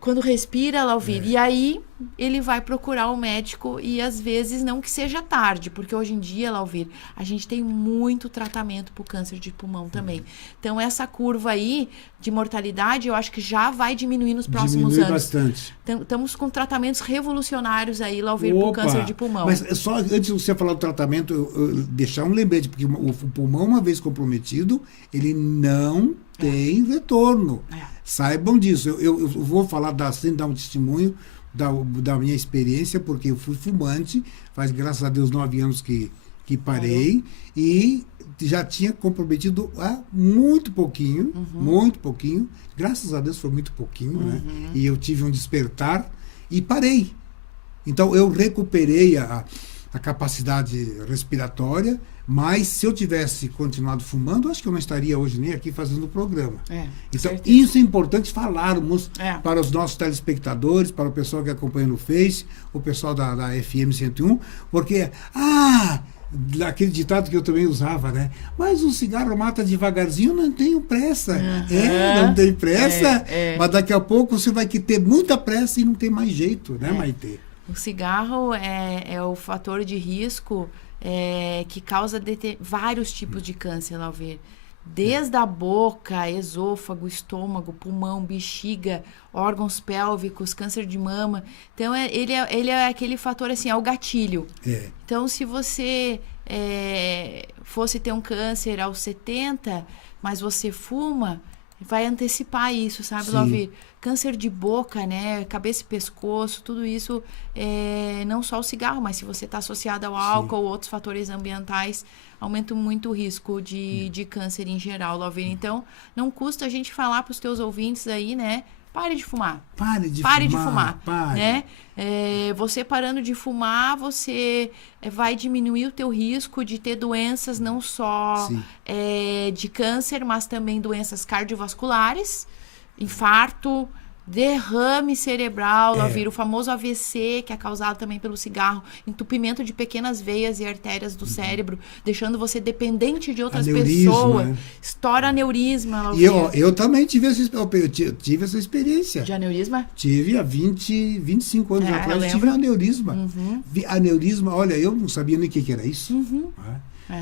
quando respira, Lauvir. E aí, ele vai procurar o médico e, às vezes, não que seja tarde, porque hoje em dia, Lauvir, a gente tem muito tratamento para o câncer de pulmão também. Então, essa curva aí de mortalidade, eu acho que já vai diminuir nos próximos anos. Bastante. Estamos com tratamentos revolucionários aí, Lauvir, para o câncer de pulmão. Mas só antes de você falar do tratamento, eu deixar um lembrete, porque o pulmão, uma vez comprometido, ele não tem retorno. Saibam disso. Eu vou falar, sem dar um testemunho da minha experiência, porque eu fui fumante, faz, graças a Deus, 9 anos que parei, e já tinha comprometido há muito pouquinho, graças a Deus foi muito pouquinho, né? E eu tive um despertar e parei. Então, eu recuperei a capacidade respiratória, mas se eu tivesse continuado fumando, acho que eu não estaria hoje nem aqui fazendo o programa. Então, certeza. Isso é importante falarmos para os nossos telespectadores, para o pessoal que acompanha no Face, o pessoal da FM 101, porque, aquele ditado que eu também usava, né? Mas o cigarro mata devagarzinho, não tenho pressa. Não tem pressa, mas daqui a pouco você vai ter muita pressa e não tem mais jeito, né, Maitê? O cigarro é o fator de risco que causa vários tipos de câncer, Lauvir. Desde a boca, esôfago, estômago, pulmão, bexiga, órgãos pélvicos, câncer de mama. Então, ele é aquele fator, assim, é o gatilho. Então, se você fosse ter um câncer aos 70, mas você fuma, vai antecipar isso, sabe, Lauvir? Câncer de boca, né? Cabeça e pescoço, tudo isso, não só o cigarro, mas se você está associado ao álcool ou outros fatores ambientais, aumenta muito o risco de câncer em geral, Lauvir. Então, não custa a gente falar para os teus ouvintes aí, né? Pare de fumar. Pare de fumar. Né? Você parando de fumar, você vai diminuir o teu risco de ter doenças não só de câncer, mas também doenças cardiovasculares, infarto, derrame cerebral, Lauvir, o famoso AVC, que é causado também pelo cigarro, entupimento de pequenas veias e artérias do cérebro, deixando você dependente de outras pessoas. Estoura aneurisma, Lauvir. E eu também tive essa experiência. De aneurisma? Tive há 25 anos atrás, tive um aneurisma. Aneurisma, olha, eu não sabia nem o que era isso.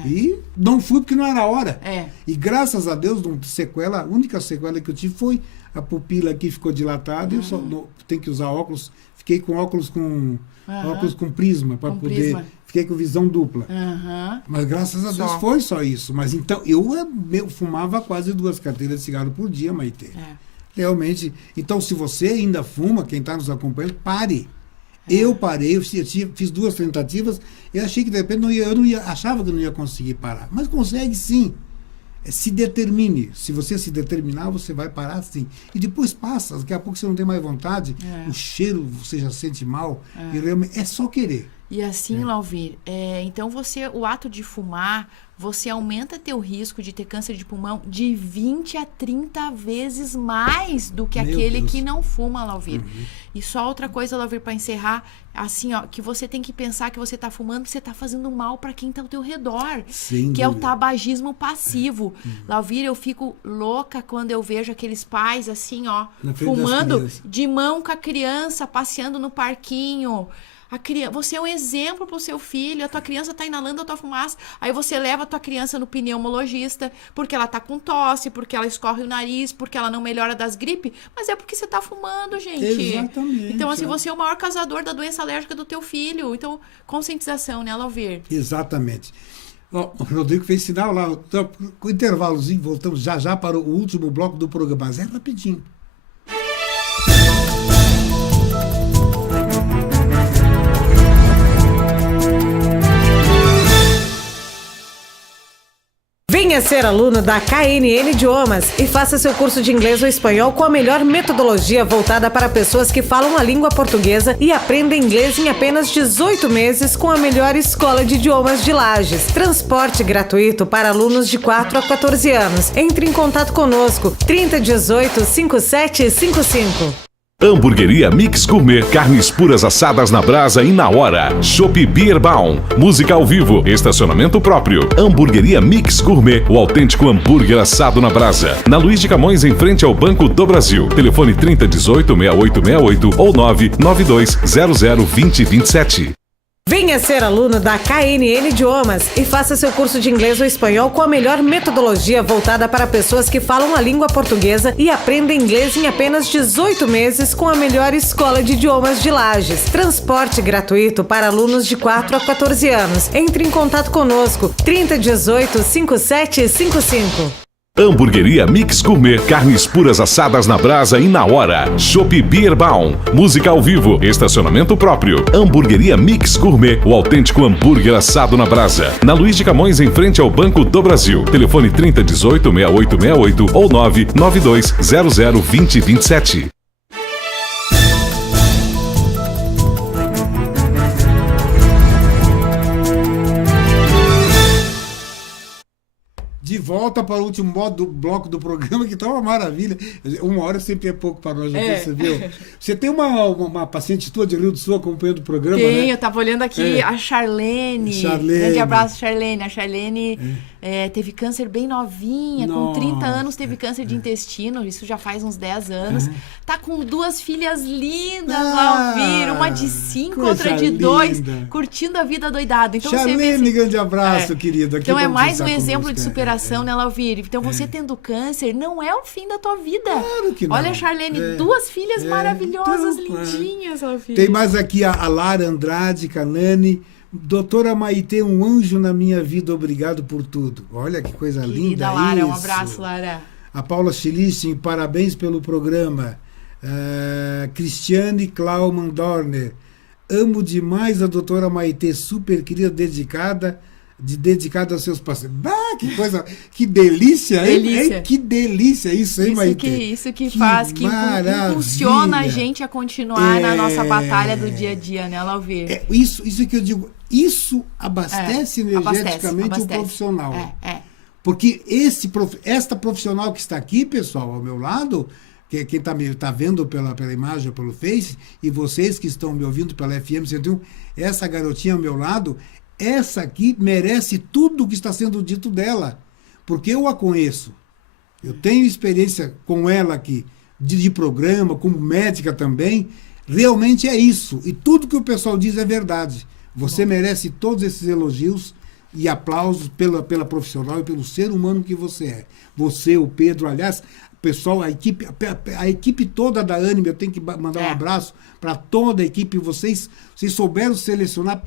E não fui porque não era a hora. E graças a Deus, a única sequela que eu tive foi a pupila aqui ficou dilatada, eu só tenho que usar óculos, fiquei com óculos com prisma para poder, fiquei com visão dupla. Mas graças a Deus foi só isso. Mas então eu fumava quase 2 carteiras de cigarro por dia, Maitê. Realmente. Então, se você ainda fuma, quem está nos acompanhando, pare. Eu parei, eu fiz 2 tentativas, eu achei que de repente achava que não ia conseguir parar. Mas consegue sim. Se determine. Se você se determinar, você vai parar sim. E depois passa, daqui a pouco você não tem mais vontade, o cheiro você já sente mal, e realmente é só querer. E assim, Lauvir, então o ato de fumar, você aumenta teu risco de ter câncer de pulmão de 20 a 30 vezes mais do que aquele que não fuma, Lauvir. E só outra coisa, Lauvir, para encerrar, assim, que você tem que pensar que você está fumando, você está fazendo mal para quem está ao teu redor, que é o tabagismo passivo. Lauvir, eu fico louca quando eu vejo aqueles pais, assim, fumando de mão com a criança, passeando no parquinho. Você é um exemplo para o seu filho, a tua criança está inalando a tua fumaça, aí você leva a tua criança no pneumologista, porque ela está com tosse, porque ela escorre o nariz, porque ela não melhora das gripes, mas é porque você está fumando, gente. Exatamente. Então, assim, você é o maior causador da doença alérgica do teu filho. Então, conscientização, né, Lauvir? Exatamente. O Rodrigo fez sinal lá, com intervalozinho, voltamos já para o último bloco do programa, mas é rapidinho. Vem Venha ser aluno da KNN Idiomas e faça seu curso de inglês ou espanhol com a melhor metodologia voltada para pessoas que falam a língua portuguesa e aprendem inglês em apenas 18 meses com a melhor escola de idiomas de Lages. Transporte gratuito para alunos de 4 a 14 anos. Entre em contato conosco, 3018 5755. Hamburgueria Mix Gourmet, carnes puras assadas na brasa e na hora. Chopp Bierbaum, música ao vivo, estacionamento próprio. Hamburgueria Mix Gourmet, o autêntico hambúrguer assado na brasa. Na Luiz de Camões, em frente ao Banco do Brasil. Telefone 3018-6868 ou 992002027. Venha ser aluno da KNN Idiomas e faça seu curso de inglês ou espanhol com a melhor metodologia voltada para pessoas que falam a língua portuguesa e aprendem inglês em apenas 18 meses com a melhor escola de idiomas de Lages. Transporte gratuito para alunos de 4 a 14 anos. Entre em contato conosco, 3018 5755. Hamburgueria Mix Gourmet, carnes puras assadas na brasa e na hora. Chopp Bierbaum, música ao vivo, estacionamento próprio. Hamburgueria Mix Gourmet, o autêntico hambúrguer assado na brasa. Na Luiz de Camões, em frente ao Banco do Brasil. Telefone 3018-6868 ou 992002027. De volta para o último bloco do programa, que tá uma maravilha. 1 hora sempre é pouco para nós, já percebeu? Você tem uma paciente tua de Rio do Sul acompanhando o programa, Tem, né? eu tava olhando aqui a Charlene. Grande abraço, Charlene. A Charlene teve câncer bem novinha, com 30 anos teve câncer de intestino, isso já faz uns 10 anos. Tá com 2 filhas lindas lá, Alvir, uma de 5, outra de 2, curtindo a vida doidado. Então, Charlene, grande abraço, querida. Então é mais um exemplo de superação, né, Alvir? Então você tendo câncer não é o fim da tua vida. Claro que não. Olha, Charlene, 2 filhas maravilhosas, lindinhas, Alvir. Tem mais aqui a Lara Andrade, Canani. Doutora Maitê, um anjo na minha vida, obrigado por tudo. Olha que coisa linda isso. Lara, um abraço, Lara. A Paula Chilichin, parabéns pelo programa. Cristiane Klauman Dorner, amo demais a doutora Maitê, super querida, dedicada aos seus pacientes. Que coisa, que delícia, hein? Que delícia isso, hein, Maitê? Isso que faz, que impulsiona a gente a continuar na nossa batalha do dia a dia, né, Alvir? Isso que eu digo, isso abastece energeticamente o profissional. Porque esta profissional que está aqui, pessoal, ao meu lado, quem tá vendo pela imagem ou pelo Face, e vocês que estão me ouvindo pela FM 101, essa garotinha ao meu lado, essa aqui merece tudo o que está sendo dito dela, porque eu a conheço. Eu tenho experiência com ela aqui, de programa, como médica também. Realmente é isso. E tudo que o pessoal diz é verdade. Você merece todos esses elogios e aplausos pela profissional e pelo ser humano que você é. Você, o Pedro, aliás, pessoal, a equipe toda da Anime, eu tenho que mandar um abraço para toda a equipe. Vocês souberam selecionar um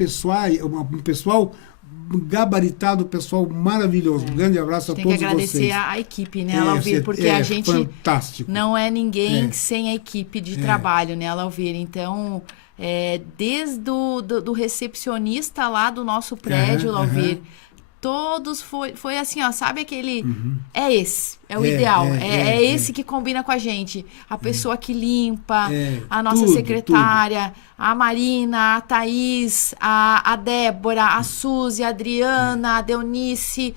pessoal gabaritado, pessoal maravilhoso. Um grande abraço a todos vocês. Tem que agradecer a equipe, né, Alvir? Porque a gente fantástico. Não é ninguém sem a equipe de trabalho, né, Alvir? Então, desde do recepcionista lá do nosso prédio, Alvir, todos foi assim, ó, sabe aquele... É esse, é o ideal, é esse que combina com a gente. A pessoa que limpa, a nossa secretária, a Marina, a Thaís, a Débora, a Suzy, a Adriana, a Deunice,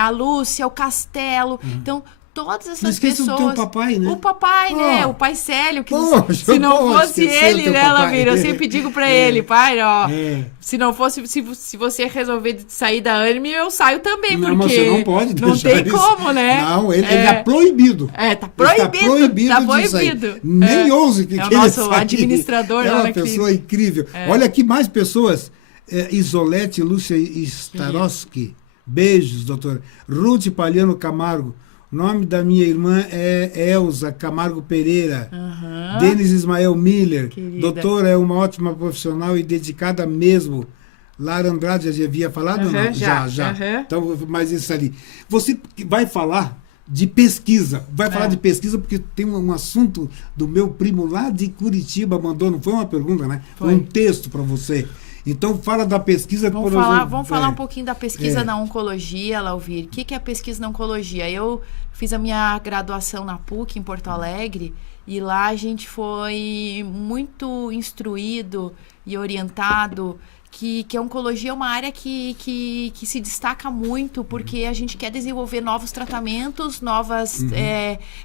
a Lúcia, o Castelo. Então, todas essas pessoas... Não esqueça o teu papai, né? O papai, né? O pai Célio, que se não fosse ele, né, Lavir? Eu sempre digo pra ele, pai, ó, se não fosse, se você resolver sair da Anime, eu saio também, não, porque mas você não pode deixar não tem isso. Como, né? Não, ele é proibido. Tá proibido. Tá proibido. Nem ouse que é ele o nosso sair. administrador. É uma pessoa incrível. Olha aqui, mais pessoas. Isolete Lúcia Starosky. Beijos, doutora. Ruth Palhano Camargo. O nome da minha irmã é Elza Camargo Pereira. Denis Ismael Miller. Querida. Doutora, é uma ótima profissional e dedicada mesmo. Lara Andrade, já havia falado? Não? Já. Então, mas isso ali. Você vai falar de pesquisa. Vai falar de pesquisa porque tem um assunto do meu primo lá de Curitiba, mandou, não foi uma pergunta, né? Foi um texto para você. Então fala da pesquisa. Vamos falar um pouquinho da pesquisa na oncologia, Lauvir. O que é pesquisa na oncologia? Eu fiz a minha graduação na PUC, em Porto Alegre, e lá a gente foi muito instruído e orientado que a oncologia é uma área que se destaca muito, porque a gente quer desenvolver novos tratamentos, novos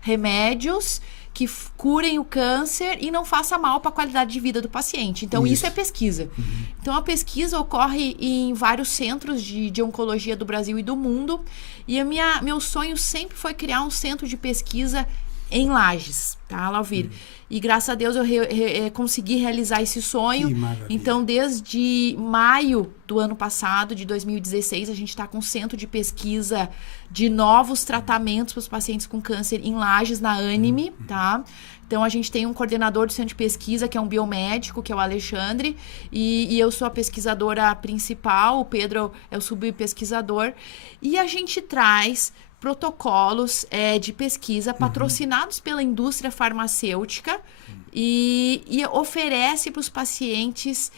remédios que curem o câncer e não faça mal para a qualidade de vida do paciente. Então, isso é pesquisa. Então, a pesquisa ocorre em vários centros de oncologia do Brasil e do mundo. E meu sonho sempre foi criar um centro de pesquisa em Lages, tá, Lauvir? E graças a Deus eu consegui realizar esse sonho. Então, desde maio do ano passado, de 2016, a gente está com um centro de pesquisa de novos tratamentos para os pacientes com câncer em Lages, na Anime, tá? Então, a gente tem um coordenador do centro de pesquisa, que é um biomédico, que é o Alexandre, e eu sou a pesquisadora principal, o Pedro é o subpesquisador, e a gente traz protocolos de pesquisa patrocinados pela indústria farmacêutica e oferece para os pacientes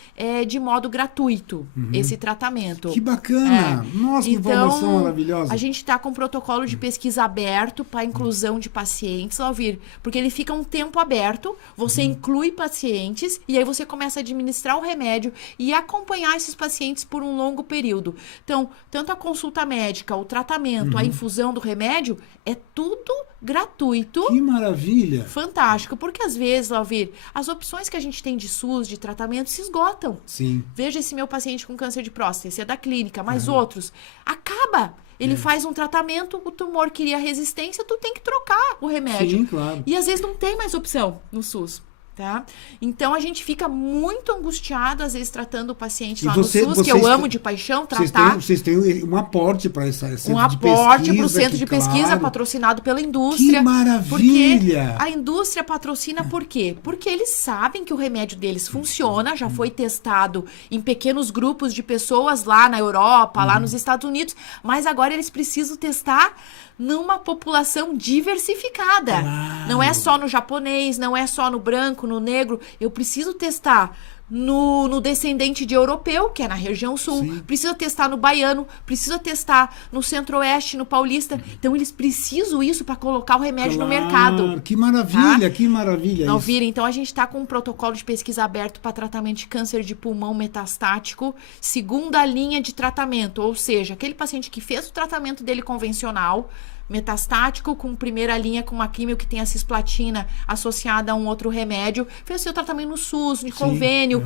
de modo gratuito esse tratamento. Que bacana! Nossa, que informação maravilhosa! A gente está com um protocolo de pesquisa aberto para a inclusão de pacientes, Lauvir, porque ele fica um tempo aberto, você inclui pacientes e aí você começa a administrar o remédio e acompanhar esses pacientes por um longo período. Então, tanto a consulta médica, o tratamento, a infusão do remédio, é tudo gratuito. Que maravilha! Fantástico, porque às vezes, Lauvir, as opções que a gente tem de SUS, de tratamento, se esgotam. Sim. Veja esse meu paciente com câncer de próstata, esse é da clínica, mas outros. Acaba! Ele faz um tratamento, o tumor cria resistência, tu tem que trocar o remédio. Sim, claro. E às vezes não tem mais opção no SUS. Tá? Então, a gente fica muito angustiado, às vezes, tratando o paciente lá no SUS, que eu amo de paixão tratar. Vocês têm um aporte para esse centro de pesquisa. Um aporte para o centro de pesquisa, patrocinado pela indústria. Que maravilha! Porque a indústria patrocina por quê? Porque eles sabem que o remédio deles funciona, já foi testado em pequenos grupos de pessoas lá na Europa, lá nos Estados Unidos, mas agora eles precisam testar numa população diversificada. Claro. Não é só no japonês, não é só no branco, no negro. Eu preciso testar no descendente de europeu, que é na região sul. Sim. Preciso testar no baiano. Preciso testar no centro-oeste, no paulista. Então, eles precisam isso para colocar o remédio no mercado. Que maravilha, tá? que maravilha Não isso. vira. Então, a gente está com um protocolo de pesquisa aberto para tratamento de câncer de pulmão metastático, segunda linha de tratamento. Ou seja, aquele paciente que fez o tratamento dele convencional, metastático, com primeira linha, com uma químio que tem a cisplatina associada a um outro remédio, fez seu tratamento no SUS, de convênio.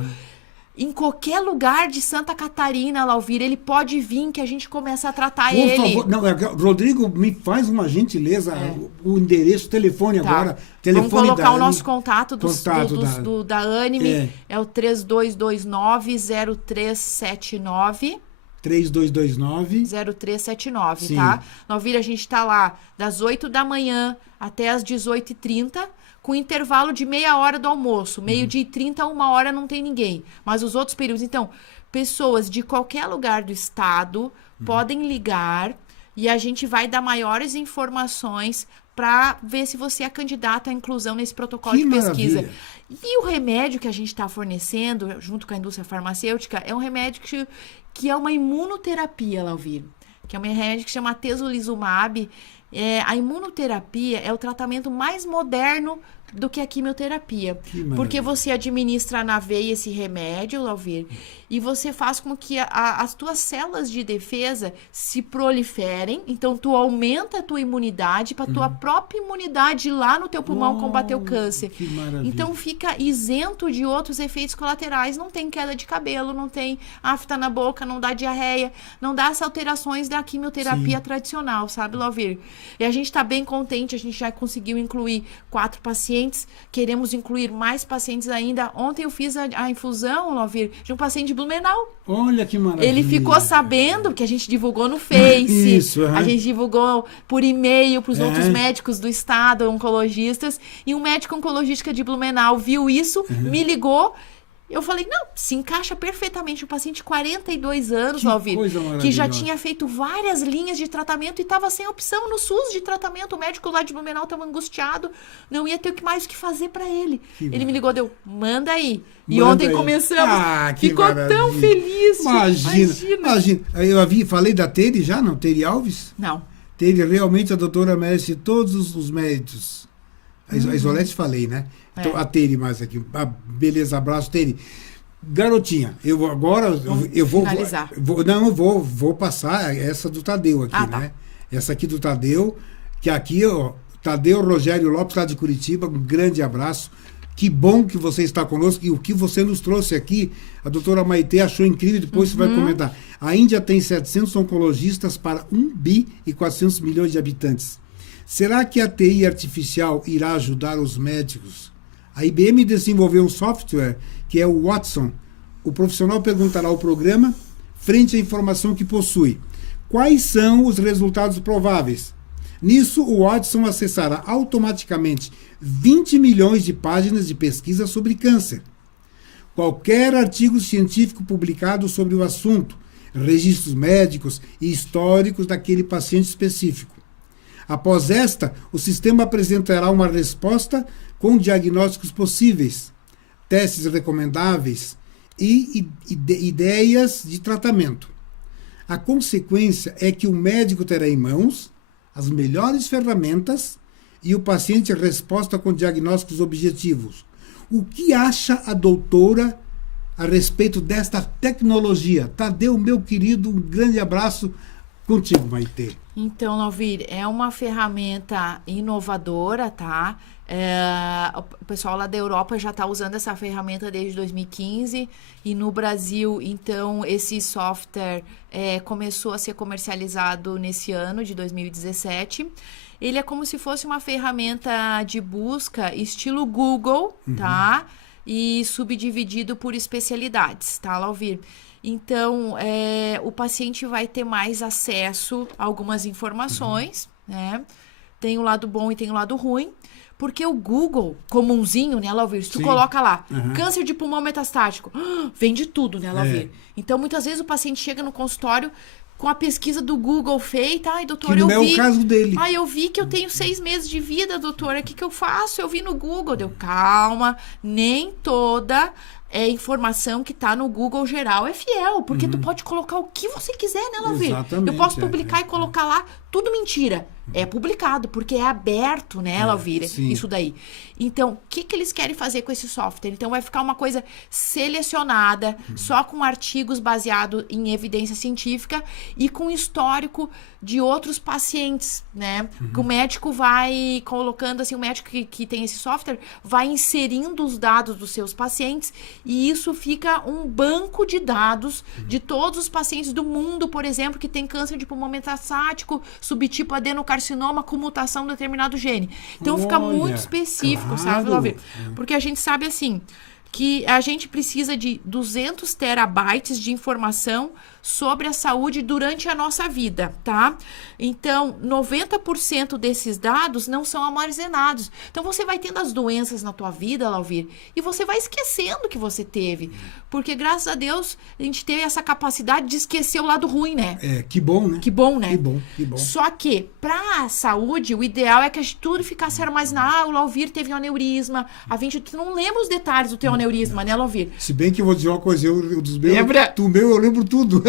Em qualquer lugar de Santa Catarina, Lauvir, ele pode vir que a gente começa a tratar Por ele. favor, não, Rodrigo, me faz uma gentileza, o endereço, o telefone agora. Telefone Vamos colocar o da nosso contato da Anime, é o 3229-0379. 3229-0379, tá? Lauvir, a gente tá lá das 8 da manhã até as 18h30, com intervalo de meia hora do almoço. Meio-dia e 30, 1h não tem ninguém. Mas os outros períodos... Então, pessoas de qualquer lugar do estado podem ligar e a gente vai dar maiores informações para ver se você é candidato à inclusão nesse protocolo de pesquisa. Maravilha. E o remédio que a gente está fornecendo, junto com a indústria farmacêutica, é um remédio que é uma imunoterapia, Lauvir. Que é um remédio que chama atezolizumab. A imunoterapia é o tratamento mais moderno do que a quimioterapia. Porque você administra na veia esse remédio, Lauvir, e você faz com que as tuas células de defesa se proliferem. Então, tu aumenta a tua imunidade para tua própria imunidade lá no teu pulmão combater o câncer. Que maravilha. Então, fica isento de outros efeitos colaterais. Não tem queda de cabelo, não tem afta na boca, não dá diarreia, não dá as alterações da quimioterapia tradicional, sabe, Lauvir? E a gente está bem contente, a gente já conseguiu incluir 4 pacientes, queremos incluir mais pacientes ainda. Ontem eu fiz a infusão, Lauvir, de um paciente de Blumenau. Olha que maravilha. Ele ficou sabendo que a gente divulgou no Face, a gente divulgou por e-mail para os outros médicos do estado, oncologistas, e um médico oncologista de Blumenau viu isso, me ligou. Eu falei, não, se encaixa perfeitamente. Um paciente de 42 anos, Que Alvir, coisa que já maravilhosa. tinha feito várias linhas de tratamento e estava sem opção no SUS de tratamento. O médico lá de Blumenau estava angustiado, não ia ter mais o que fazer para ele. Ele me ligou, manda aí. E Manda ontem aí. começamos. Que Ficou tão maravilha. feliz. Imagina. Falei da Tere já, não? Tere Alves? Não. Tere realmente a doutora merece todos os méritos. A Isolete falei, né? Então, a Tere mais aqui. Beleza, abraço, Tere. Garotinha, eu vou finalizar. Vou passar essa do Tadeu aqui, né? Essa aqui do Tadeu, que aqui, ó, Tadeu Rogério Lopes, lá de Curitiba, um grande abraço. Que bom que você está conosco e o que você nos trouxe aqui, a doutora Maitê achou incrível, depois você vai comentar. A Índia tem 700 oncologistas para 1 bi e 400 milhões de habitantes. Será que a TI artificial irá ajudar os médicos? A IBM desenvolveu um software que é o Watson. O profissional perguntará ao programa, frente à informação que possui, quais são os resultados prováveis. Nisso, o Watson acessará automaticamente 20 milhões de páginas de pesquisa sobre câncer. Qualquer artigo científico publicado sobre o assunto, registros médicos e históricos daquele paciente específico. Após esta, o sistema apresentará uma resposta com diagnósticos possíveis, testes recomendáveis e ideias de tratamento. A consequência é que o médico terá em mãos as melhores ferramentas e o paciente resposta com diagnósticos objetivos. O que acha a doutora a respeito desta tecnologia? Tadeu, meu querido, um grande abraço contigo, Maitê. Então, Alvir, é uma ferramenta inovadora, tá? O pessoal lá da Europa já está usando essa ferramenta desde 2015 e no Brasil, então, esse software começou a ser comercializado nesse ano de 2017. Ele é como se fosse uma ferramenta de busca estilo Google, tá? E subdividido por especialidades, tá, Alvir? Então, o paciente vai ter mais acesso a algumas informações, né? Tem o lado bom e tem o lado ruim. Porque o Google, comumzinho, né, Alvir? Se tu coloca lá, câncer de pulmão metastático, vem de tudo, né, Alvir? Então, muitas vezes o paciente chega no consultório com a pesquisa do Google feita. Ai, doutora, eu vi... Que não é o caso dele. Ai, eu vi que eu tenho 6 meses de vida, doutora. O que eu faço? Eu vi no Google. Calma, nem toda informação que tá no Google geral é fiel. Porque tu pode colocar o que você quiser, né, Alvir? Exatamente. Eu posso publicar e colocar lá tudo mentira. É publicado, porque é aberto, né, Alvira? Isso daí. Então, o que eles querem fazer com esse software? Então, vai ficar uma coisa selecionada, só com artigos baseados em evidência científica e com histórico de outros pacientes, né? Que o médico vai colocando, assim, o médico que tem esse software vai inserindo os dados dos seus pacientes e isso fica um banco de dados de todos os pacientes do mundo, por exemplo, que tem câncer de pulmão metastático, subtipo adenocarcinoma com mutação de determinado gene. Então, fica muito específico, sabe, Alvir? Porque a gente sabe, assim, que a gente precisa de 200 terabytes de informação sobre a saúde durante a nossa vida, tá? Então, 90% desses dados não são armazenados. Então, você vai tendo as doenças na tua vida, Alvir, e você vai esquecendo que você teve. Porque, graças a Deus, a gente teve essa capacidade de esquecer o lado ruim, né? Que bom, né? Que bom, né? Que bom. Só que, pra saúde, o ideal é que tudo ficasse armazenado. O Alvir teve um aneurisma. Tu não lembra os detalhes do teu aneurisma, né, Alvir? Se bem que eu vou dizer uma coisa, dos meus, do meu eu lembro tudo.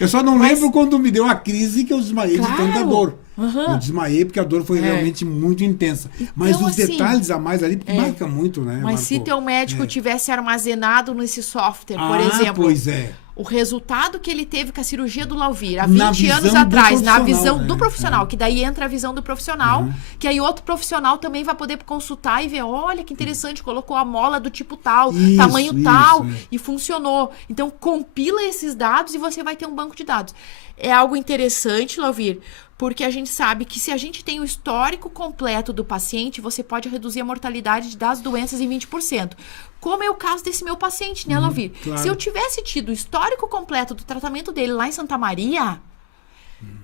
Eu só não lembro quando me deu a crise que eu desmaiei de tanta dor. Eu desmaiei porque a dor foi realmente muito intensa. Mas Então, os detalhes a mais ali marca muito, né? Mas se teu médico tivesse armazenado nesse software, por exemplo... Pois é. O resultado que ele teve com a cirurgia do Alvir há Na 20 anos visão atrás, do na visão profissional, do né? profissional, que daí entra a visão do profissional, que aí outro profissional também vai poder consultar e ver, olha que interessante, colocou a mola do tipo tal, tamanho tal, e funcionou. Então, compila esses dados e você vai ter um banco de dados. É algo interessante, Alvir, porque a gente sabe que se a gente tem o histórico completo do paciente, você pode reduzir a mortalidade das doenças em 20%. Como é o caso desse meu paciente, né, Alvir? Claro. Se eu tivesse tido o histórico completo do tratamento dele lá em Santa Maria,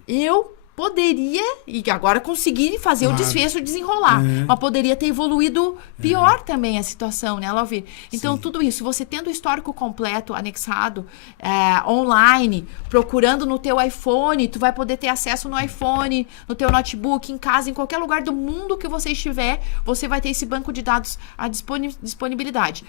eu poderia, e agora consegui fazer o Claro. desfecho desenrolar, É. mas poderia ter evoluído pior também a situação, né, Lauvir? Então, Sim. tudo isso, você tendo o histórico completo, anexado, online, procurando no teu iPhone, tu vai poder ter acesso no iPhone, no teu notebook, em casa, em qualquer lugar do mundo que você estiver, você vai ter esse banco de dados à disponibilidade.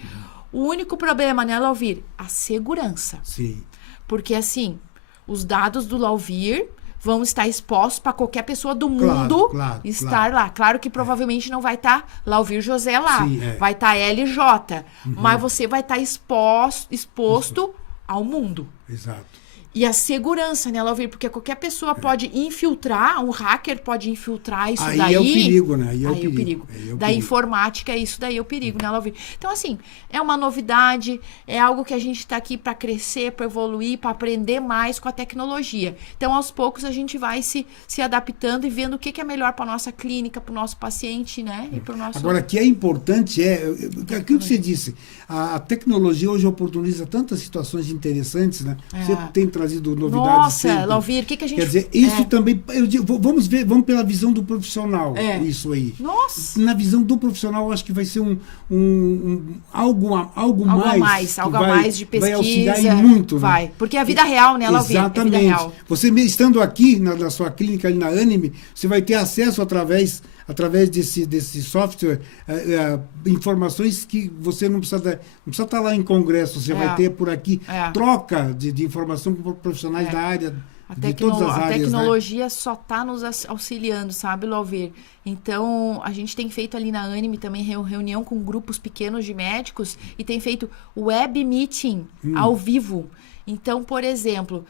O único problema, né, Lauvir? A segurança. Sim. Porque, assim, os dados do Lauvir vão estar expostos para qualquer pessoa do Claro, mundo claro, estar claro. lá. Claro que provavelmente não vai estar Lauvir José lá. Sim, é. Vai estar LJ. Mas você vai estar exposto ao mundo. Exato. E a segurança, né, Lauvir? Porque qualquer pessoa pode infiltrar, um hacker pode infiltrar isso Aí daí. é o perigo, né? Aí é o Aí é o perigo. perigo. Aí é o Da perigo. informática, isso daí é o perigo, né, Lauvir? Então, assim, é uma novidade, é algo que a gente está aqui para crescer, para evoluir, para aprender mais com a tecnologia. Então, aos poucos, a gente vai se adaptando e vendo o que é melhor para nossa clínica, para o nosso paciente, né? E para o nosso... Agora, o que é importante aquilo que você disse, a tecnologia hoje oportuniza tantas situações interessantes, né? Você tem trazido novidades. Nossa, sempre. Lauvir, o que a gente... Quer dizer, isso também, eu digo, vamos pela visão do profissional, isso aí. Nossa! Na visão do profissional, eu acho que vai ser algo Algo mais a mais de pesquisa. Vai auxiliar em muito, né? Vai, porque é a vida real, né, Lauvir? Exatamente. É a vida real. Você estando aqui na sua clínica, ali na Anime, você vai ter acesso através desse software, informações que você não precisa estar lá em congresso, você vai ter por aqui troca de informação com profissionais da área, de todas as áreas. A tecnologia só está nos auxiliando, sabe, Lauvir? Então, a gente tem feito ali na Anime também reunião com grupos pequenos de médicos e tem feito web meeting ao vivo. Então, por exemplo...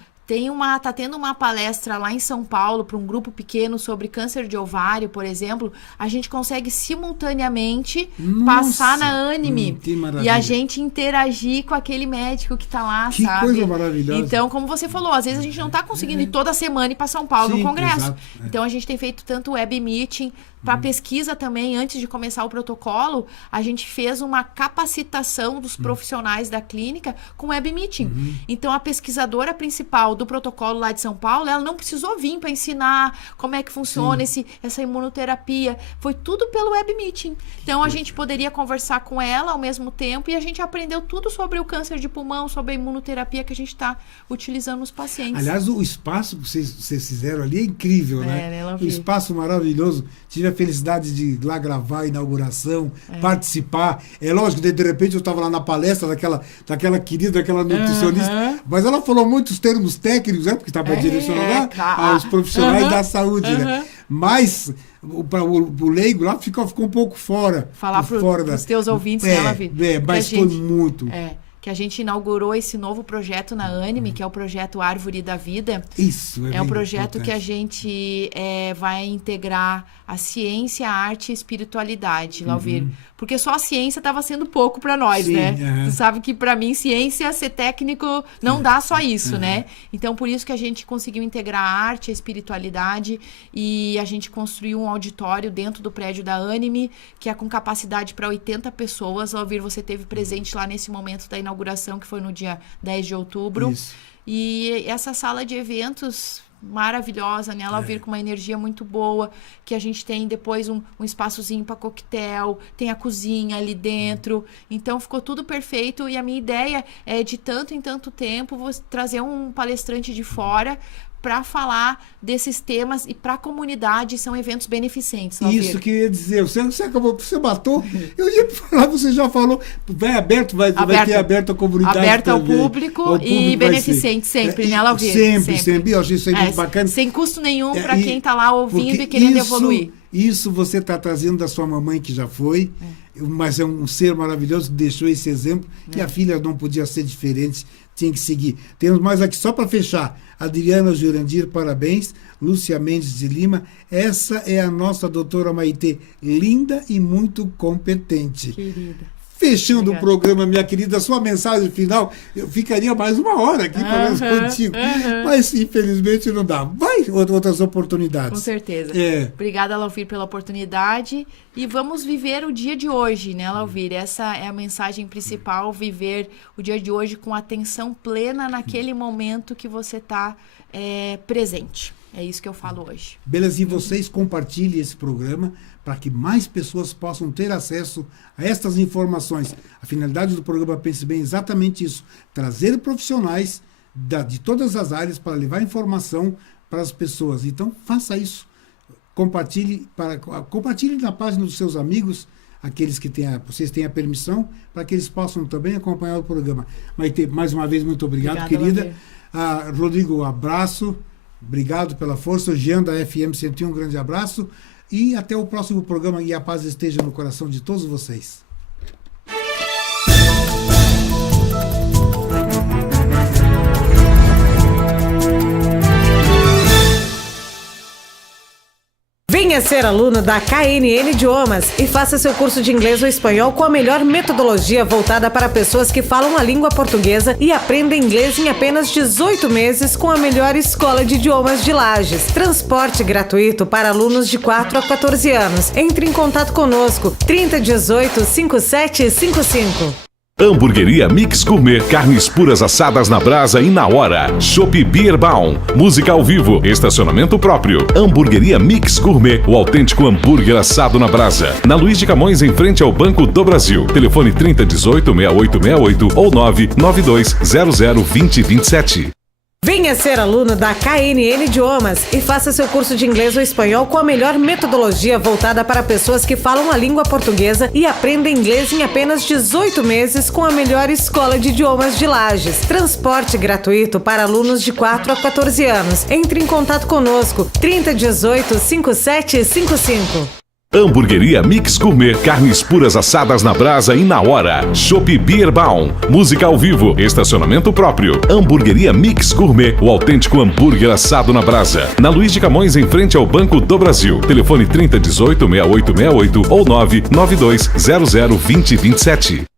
Tá tendo uma palestra lá em São Paulo para um grupo pequeno sobre câncer de ovário, por exemplo. A gente consegue simultaneamente passar na Anime que maravilha. e a gente interagir com aquele médico que está lá, Que sabe? coisa maravilhosa. Então, como você falou, às vezes a gente não está conseguindo ir toda semana ir para São Paulo Sim, no congresso. exato, Então, a gente tem feito tanto web meeting. Para pesquisa também, antes de começar o protocolo, a gente fez uma capacitação dos profissionais da clínica com web meeting. Então, a pesquisadora principal do protocolo lá de São Paulo, ela não precisou vir para ensinar como é que funciona essa imunoterapia. Foi tudo pelo web meeting. Então, a gente poderia conversar com ela ao mesmo tempo e a gente aprendeu tudo sobre o câncer de pulmão, sobre a imunoterapia que a gente está utilizando nos pacientes. Aliás, o espaço que vocês fizeram ali é incrível, né? Ela Um viu. espaço maravilhoso. Tive a felicidade de ir lá gravar a inauguração, participar. É lógico, de repente eu estava lá na palestra daquela querida, daquela nutricionista, mas ela falou muitos termos técnicos, né? Porque estava direcionado aos profissionais da saúde, né? Mas o leigo lá ficou um pouco fora. Falar para os teus ouvintes, né, Lavi? Mas foi muito. Que a gente inaugurou esse novo projeto na Anime, que é o projeto Árvore da Vida. Isso, é um projeto que a gente vai integrar a ciência, a arte e a espiritualidade, Lauvir. Porque só a ciência estava sendo pouco para nós, né? Tu sabe que para mim ciência, ser técnico, não dá só isso, né? Então, por isso que a gente conseguiu integrar a arte, a espiritualidade e a gente construiu um auditório dentro do prédio da Anime, que é com capacidade para 80 pessoas. Lauvir, você esteve presente lá nesse momento da inauguração, que foi no dia 10 de outubro. Isso. E essa sala de eventos maravilhosa, né? Ela vir com uma energia muito boa, que a gente tem depois um espaçozinho para coquetel, tem a cozinha ali dentro, então ficou tudo perfeito e a minha ideia é de tanto em tanto tempo trazer um palestrante de fora para falar desses temas e para a comunidade, são eventos beneficentes. Isso que eu ia dizer, você acabou, você matou, eu ia falar, você já falou, vai ter aberto a comunidade aberto ao também. público e beneficente sempre, né, Lauvir? Sempre, eu achei isso aí muito bacana. Sem custo nenhum para quem está lá ouvindo e querendo evoluir. Isso você está trazendo da sua mamãe que já foi, mas é um ser maravilhoso que deixou esse exemplo, e a filha não podia ser diferente, tinha que seguir. Temos mais aqui, só para fechar, Adriana Jurandir, parabéns, Lúcia Mendes de Lima, essa é a nossa doutora Maitê, linda e muito competente. Querida. Fechando o programa, minha querida, sua mensagem final, eu ficaria mais uma hora aqui falando contigo, mas infelizmente não dá. Vai outras oportunidades. Com certeza. Obrigada, Lauvir, pela oportunidade e vamos viver o dia de hoje, né, Lauvir? Essa é a mensagem principal, viver o dia de hoje com atenção plena naquele momento que você está presente. É isso que eu falo hoje. Beleza, e vocês compartilhem esse programa para que mais pessoas possam ter acesso a estas informações. A finalidade do programa Pense Bem é exatamente isso, trazer profissionais de todas as áreas para levar informação para as pessoas. Então, faça isso. Compartilhe na página dos seus amigos, aqueles que vocês têm a permissão, para que eles possam também acompanhar o programa. Maite, mais uma vez, muito obrigado, querida. Rodrigo, abraço. Obrigado pela força. O Jean da FM 101, um grande abraço. E até o próximo programa. E a paz esteja no coração de todos vocês. Venha ser aluno da KNN Idiomas e faça seu curso de inglês ou espanhol com a melhor metodologia voltada para pessoas que falam a língua portuguesa e aprendem inglês em apenas 18 meses com a melhor escola de idiomas de Lages. Transporte gratuito para alunos de 4 a 14 anos. Entre em contato conosco, 3018 5755. Hamburgueria Mix Gourmet, carnes puras assadas na brasa e na hora. Chopp Bierbaum, música ao vivo, estacionamento próprio. Hamburgueria Mix Gourmet, o autêntico hambúrguer assado na brasa. Na Luiz de Camões, em frente ao Banco do Brasil. Telefone 3018-6868 ou 992002027. Venha ser aluno da KNN Idiomas e faça seu curso de inglês ou espanhol com a melhor metodologia voltada para pessoas que falam a língua portuguesa e aprendem inglês em apenas 18 meses com a melhor escola de idiomas de Lages. Transporte gratuito para alunos de 4 a 14 anos. Entre em contato conosco, 3018 5755. Hamburgueria Mix Gourmet, carnes puras assadas na brasa e na hora. Chopp Bierbaum, música ao vivo, estacionamento próprio. Hamburgueria Mix Gourmet, o autêntico hambúrguer assado na brasa. Na Luiz de Camões, em frente ao Banco do Brasil. Telefone 3018-6868 ou 992002027.